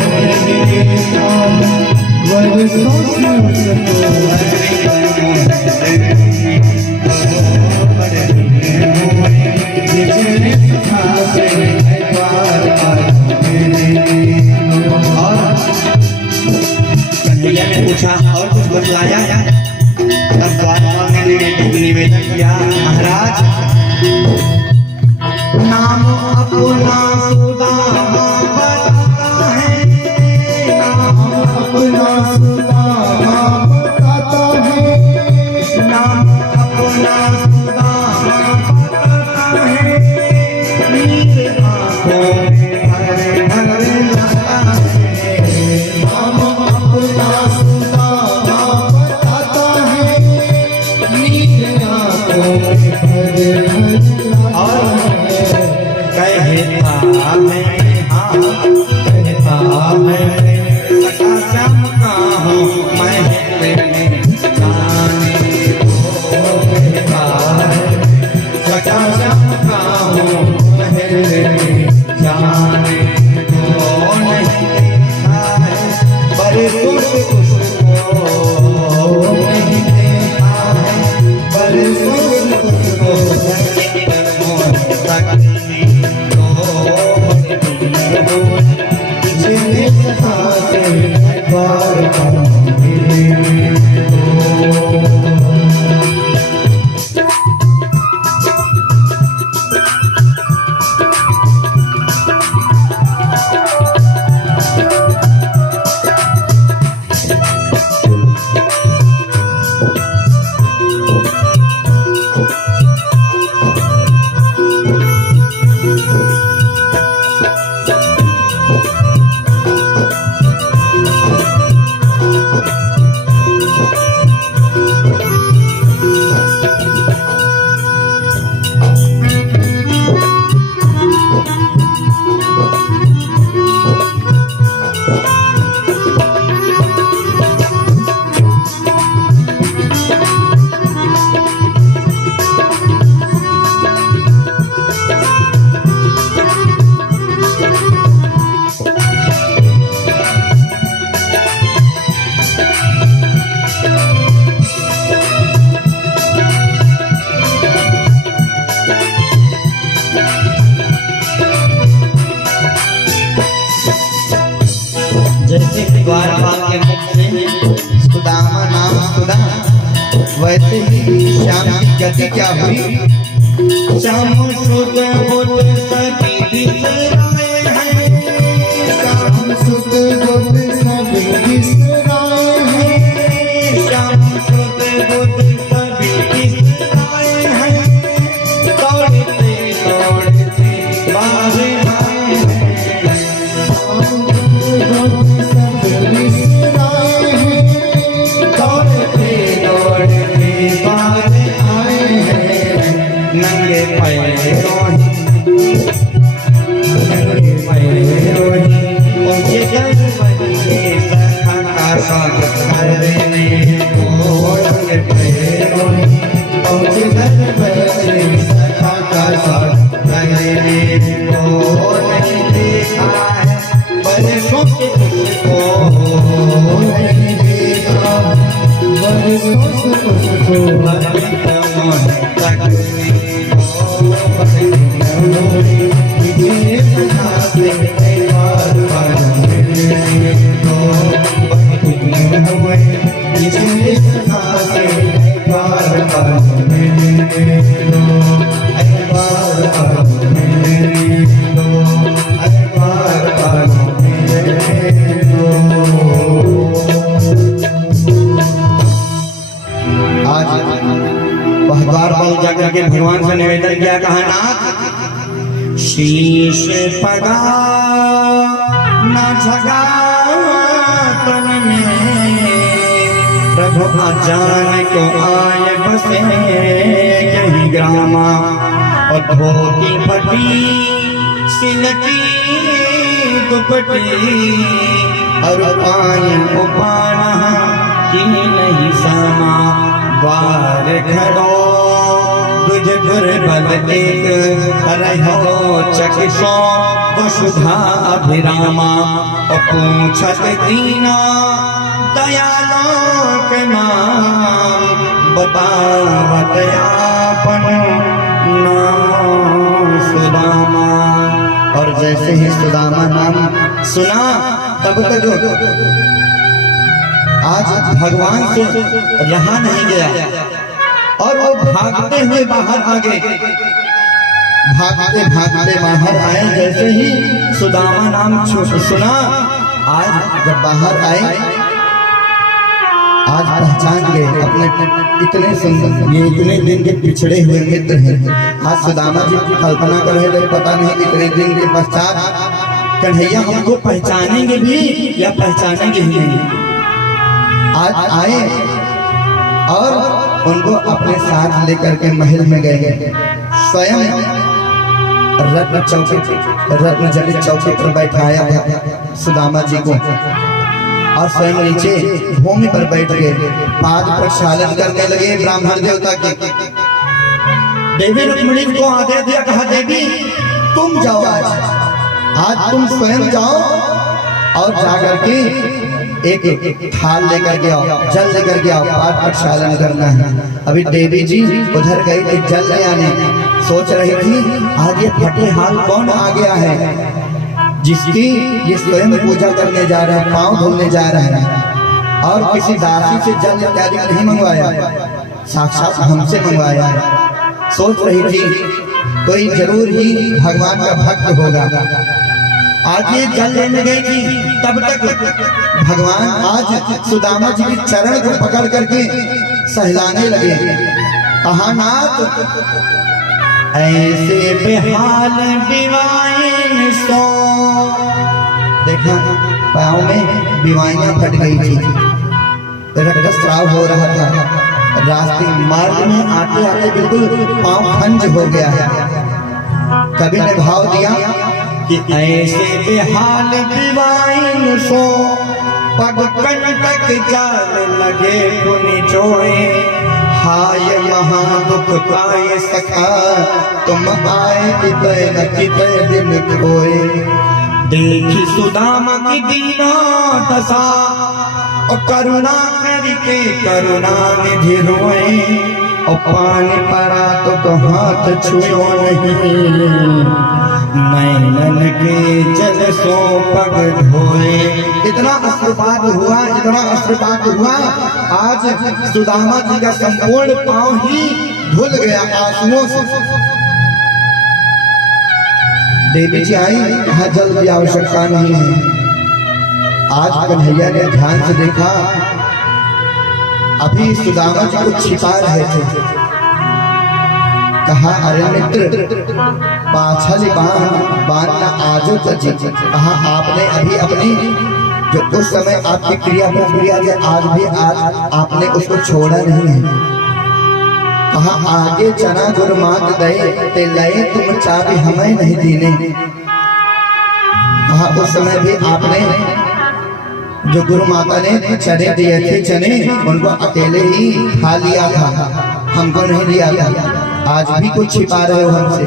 नहीं देखा बरसों से उसको कन्हैया ने पूछा और कुछ बतलाया? तब द्वारपाल ने निवेदन किया, महाराज नाम अपना सुदामा बताता है, नाम अपना सुदामा बताता है, नाम अपना सुदामा बताता है, नील आंखों में भर भर जाता है। नाम अपना सुदामा बताता है, नील आंखों में भर भर और जाता है। कहता है हाँ कहता है सखा श्याम का हूँ मैं तेरे जाने को, कहता है सखा श्याम का हूँ मैं तेरे जाने को, नहीं देखा है बरसों से उसको नहीं देखा है बरसों से उसको द्वारपाल के मुख से सुदामा नाम सुना, वैसे ही श्याम की गति क्या हुई? श्याम सुत बुध सभी बिसराए हैं, श्याम सुत बुध सभी बिसराए हैं, श्याम सुत बुध सभी बिसराए हैं, दौड़ते दौड़ते बाहर आए हैं, दौड़ते दौड़ते बाहर आए हैं, नंगे पैरों पहुंचे गणपति के सखा का स्वागत करने को, नंगे पैरों पहुंचे गणपति के सखा का स्वागत करने को, नहीं देखा है बरसों से तुझको, नहीं देखा बरसों से तुझको, आज वह द्वारपाल जाकर के भगवान से निवेदन किया, कहा नाथ शीश पगा न झगा तन में, प्रभु अचान को आए बसे यही ग्रामा, और धोती फटी सिलटी दुपटी, और पान उपाना की नहीं समा, द्वार खड़ो तुझ दुर्बल एक रहो चकिसो वसुधा अभिरामा, और पूछत दीना दयालो के नाम, बतावत आपन नाम सुदामा। और जैसे ही सुदामा नाम सुना, तब तक आज भगवान से रहा नहीं गया, और वो भागते हुए बाहर आ गए, भागते भागते बाहर आए। जैसे ही सुदामा नाम सुना, आज जब बाहर आए, आज पहचान गए अपने इतने सुंदर, ये इतने दिन के पिछड़े हुए मित्र हैं। आज सुदामा जी की कल्पना कर रहे थे, पता नहीं इतने दिन के पश्चात कन्हैया हमको पहचानेंगे भी या पहचानेंगे ही नहीं। आज आए और उनको अपने साथ लेकर के महल में गए, स्वयं रत्न जड़ित चौकी पर बैठाया सुदामा जी को, और स्वयं नीचे भूमि पर बैठ गए, पाद प्रक्षालन करने लगे ब्राह्मण देवता के। देवी रुक्मिणी को आदेश दिया, कहा देवी तुम जाओ, आज तुम स्वयं जाओ और जाकर के एक थाल लेकर के आओ, जल लेकर के आओ, पाद प्रक्षालन करना है। अभी देवी जी उधर गई थी जल ले आने, सोच रही थी आज ये फटे हाल कौन आ गया है, जिसकी ये स्वयं पूजा करने जा रहे हैं, पांव धोने जा रहे हैं, और किसी दासी से जल इत्यादि नहीं मंगवाया, साक्षात हमसे मंगवाया है। सोच रही थी कोई जरूर ही भगवान का भक्त होगा। आज ये जल लेने गई थी, तब तक भगवान आज सुदामा जी के चरण को पकड़ करके सहलाने लगे। कहा नाथ ऐसे बेहाल बिवाइन सो, देखा पाँव में बिवाइयां फट गई थी, रक्तस्राव हो रहा था, रास्ते मार्ग में आते आते बिल्कुल पाँव खंज हो गया है। कवि ने भाव दिया कि ऐसे बेहाल बिवाइन सो, पग कंटक जाल लगे पुनि चोए, हाय महा दुख पाए सखा, तुम आए कितने न कितने दिन खोए। देखी सुदामा की दीना दशा, और करुणा करके करुणा निधि रोए, और पानी पड़ा तो हाथ छुओ नहीं, नैनन के जल सो पग धोए। इतना अश्रुपात हुआ, इतना अश्रुपात हुआ, आज सुदामा जी का संपूर्ण पांव ही धुल गया आंसुओं से। देवी जी आई, यहाँ जल की आवश्यकता नहीं है। आज कन्हैया ने ध्यान से देखा, अभी सुदामा जी को छिपा रहे थे। कहा, अरे मित्र, पाछल बांधना आजो तजी। कहा, आपने अभी अपनी जो उस समय आपकी क्रिया प्रक्रिया थे, आज भी आज आपने उसको छोड़ा नहीं है। कहा, आगे चना गुरमात दे ते लए तुम चाबी हमें नहीं दीने। कहा, उस समय भी आपने जो गुरु माता ने चने दिए थे, चने उनको अकेले ही खा लिया था, हमको नहीं दिया था। आज भी कुछ छिपा रहे हो हमसे।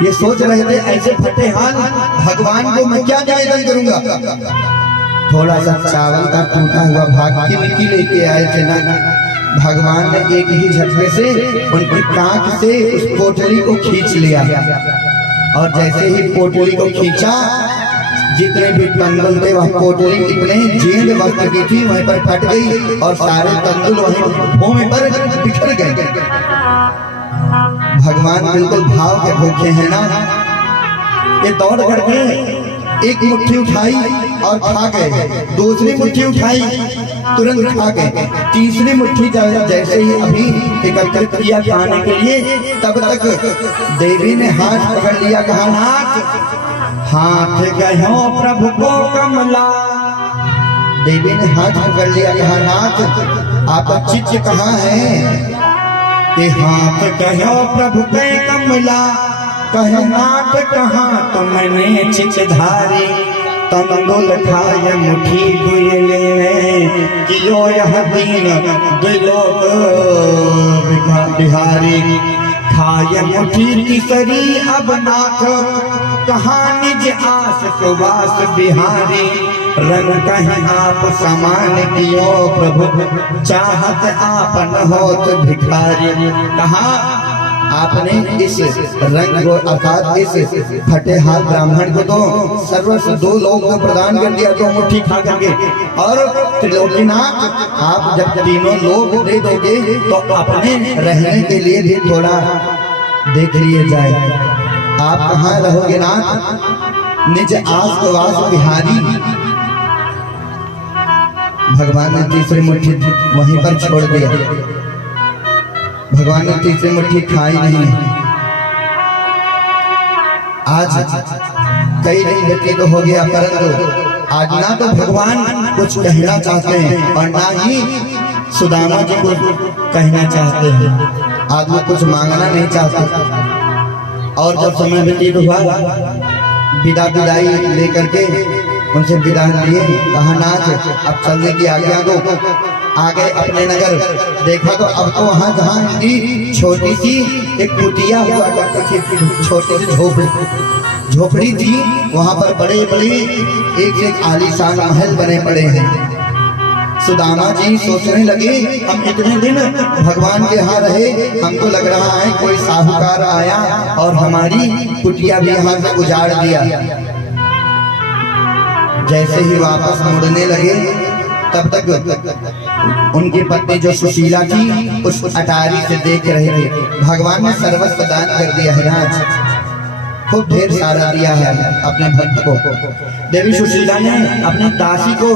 ये सोच रहे थे ऐसे फटे हाल भगवान को मैं क्या निवेदन करूंगा। थोड़ा सा चावल का टूटा हुआ भाग की मिट्टी लेके आए थे ना, भगवान ने एक ही झटके से उनकी कांख से उस पोटली को खींच लिया। और जैसे ही पोटली को खींचा, जितने भी तंदुल थे वह पोटली इतने जीर्ण वस्त्र की थी वहीं पर फट गई और सारे तंदुल वहीं भूमि पर बिखर गए। भगवान बिल्कुल भाव के भूखे हैं ना। ये दौड़ करके एक मुट्ठी उठाई और खा गए, दूसरी मुट्ठी उठाई तुरंत खा गए, तीसरी मुट्ठी जैसे ही अभी एकत्रित किया खाने के लिए, तब तक देवी ने हाथ पकड़ लिया। कहा, नाथ हाथ गयो प्रभु को कमला। देवी ने हाथ पकड़ लिया। कहा, नाथ आपका चित्त कहाँ है। कि हाथ गयो प्रभु के कमला। कहे, नाथ कहाँ तुमने चितधारी। तंदुल खाय मुठी गुले कियो यह दीन दिलोक बिहारी। खाय मुठी तीसरी अब नाथ कहाँ निज आस सुवास बिहारी। रंग कहीं आप समान कियो प्रभु चाहत आपन होत भिखारी। कहा, आपने इस रंग को अर्थात इस फटे हाथ ब्राह्मण को तो सर्वस्व 2 लोग को प्रदान कर दिया, 2 मुट्ठी खा करके। और त्रिलोकीनाथ, आप जब 3 लोग दे दोगे तो अपने रहने के लिए भी थोड़ा देख लिए जाए। आप कहाँ रहोगे नाथ, निज आस वास बिहारी। भगवान ने तीसरी मुट्ठी वहीं पर छोड़ दिया। भगवान ने तीसरी मुट्ठी खाई नहीं। आज कई दिन व्यतीत हो गया, परंतु आज ना तो भगवान कुछ कहना चाहते हैं और ना ही सुदामा जी को कहना चाहते हैं। आज वो कुछ मांगना नहीं चाहते। और जब समय व्यतीत हुआ, विदाई लेकर के उनसे विदा लिए। कहा, नाथ अब चलने की आज्ञा दो। आ गए अपने नगर। देखा तो अब तो वहाँ जहाँ की छोटी सी एक कुटिया हुआ करती थी, छोटी सी झोपड़ी थी, वहाँ पर बड़े बड़े एक आलीशान महल बने पड़े हैं। सुदामा जी सोचने लगे, हम इतने दिन भगवान के यहाँ रहे, हमको लग रहा है कोई साहूकार आया और हमारी कुटिया भी यहाँ से उजाड़ दिया। जैसे ही वापस मुड़ने लगे, तब तक उनकी पत्नी जो सुशीला थी उस अटारी से देख रहे थे। भगवान ने सर्वस्व दान कर दिया है आज, खूब ढेर सारा दिया है अपने भक्त को। देवी सुशीला ने अपनी दासी को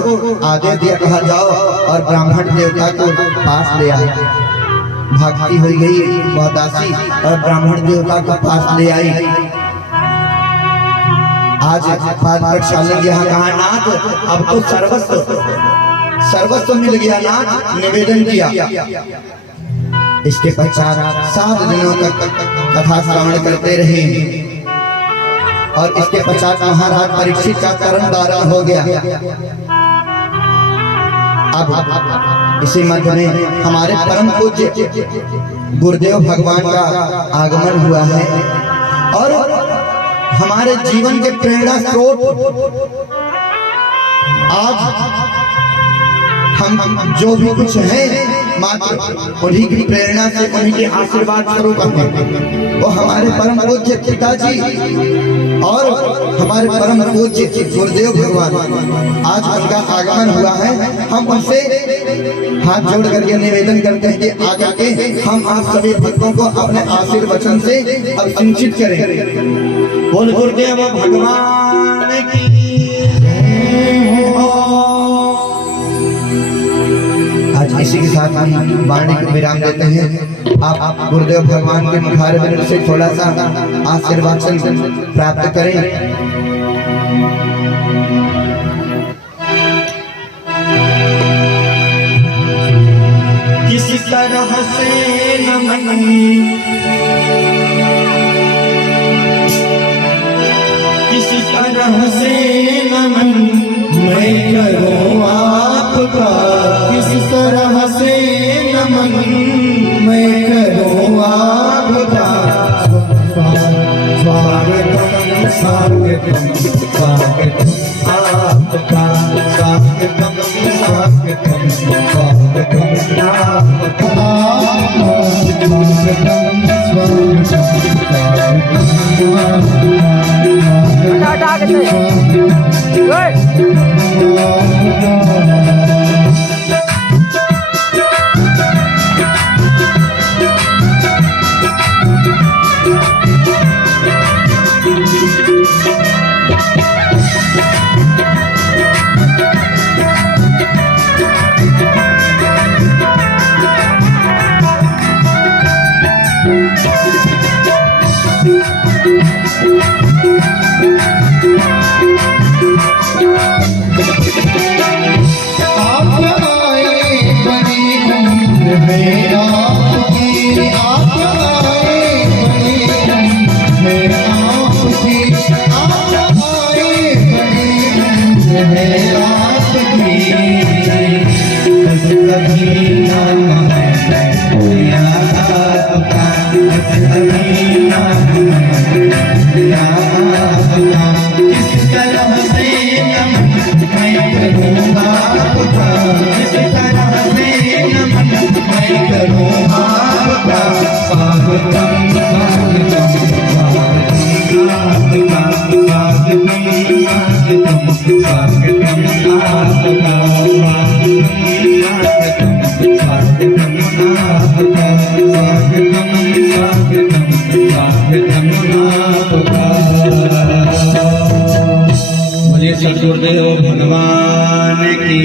आदेश दिया, कहा जाओ और ब्राह्मण देवता को पास ले आए। भक्ति हो गई वह दासी और ब्राह्मण देवता को पास ले आई। आज प्रक्षालन यहाँ कहा, नाथ अब तो सर्वस्व मिल गया। नाथ निवेदन किया। इसके पश्चात 7 दिनों तक कथा श्रवण करते रहे और इसके पश्चात महाराज परीक्षित का कर्म धारण हो गया। अब इसी मध्य में हमारे परम पूज्य गुरुदेव भगवान का आगमन हुआ है और हमारे जीवन के प्रेरणा स्रोत आज हम जो भी कुछ है मात्र उन्हीं की प्रेरणा से, उन्हीं के आशीर्वाद स्वरूप हैं। वो हमारे परम पूज्य पिताजी और हमारे परम पूज्य गुरुदेव भगवान आज उनका आगमन हुआ है। हम उनसे हाथ जोड़ करके निवेदन करते हैं कि आगे के हम आप सभी भक्तों को अपने आशीर्वचन से अब सिंचित करें। बोल गुरुदेव भगवान की जय हो। आज इसी के साथ हम वाणी को विराम देते हैं। आप गुरुदेव भगवान के मुखारबिंद से थोड़ा सा आशीर्वाद प्राप्त करें। किसी तरह से नमन किसी तरह से नमन मैं करूं आपका, किसी तरह से नमन मैं करूं आपका। स्वागतम स्वागतम स्वागतम आपका, स्वागतम स्वागतम स्वागतम आपका, गुरुदेव भगवान की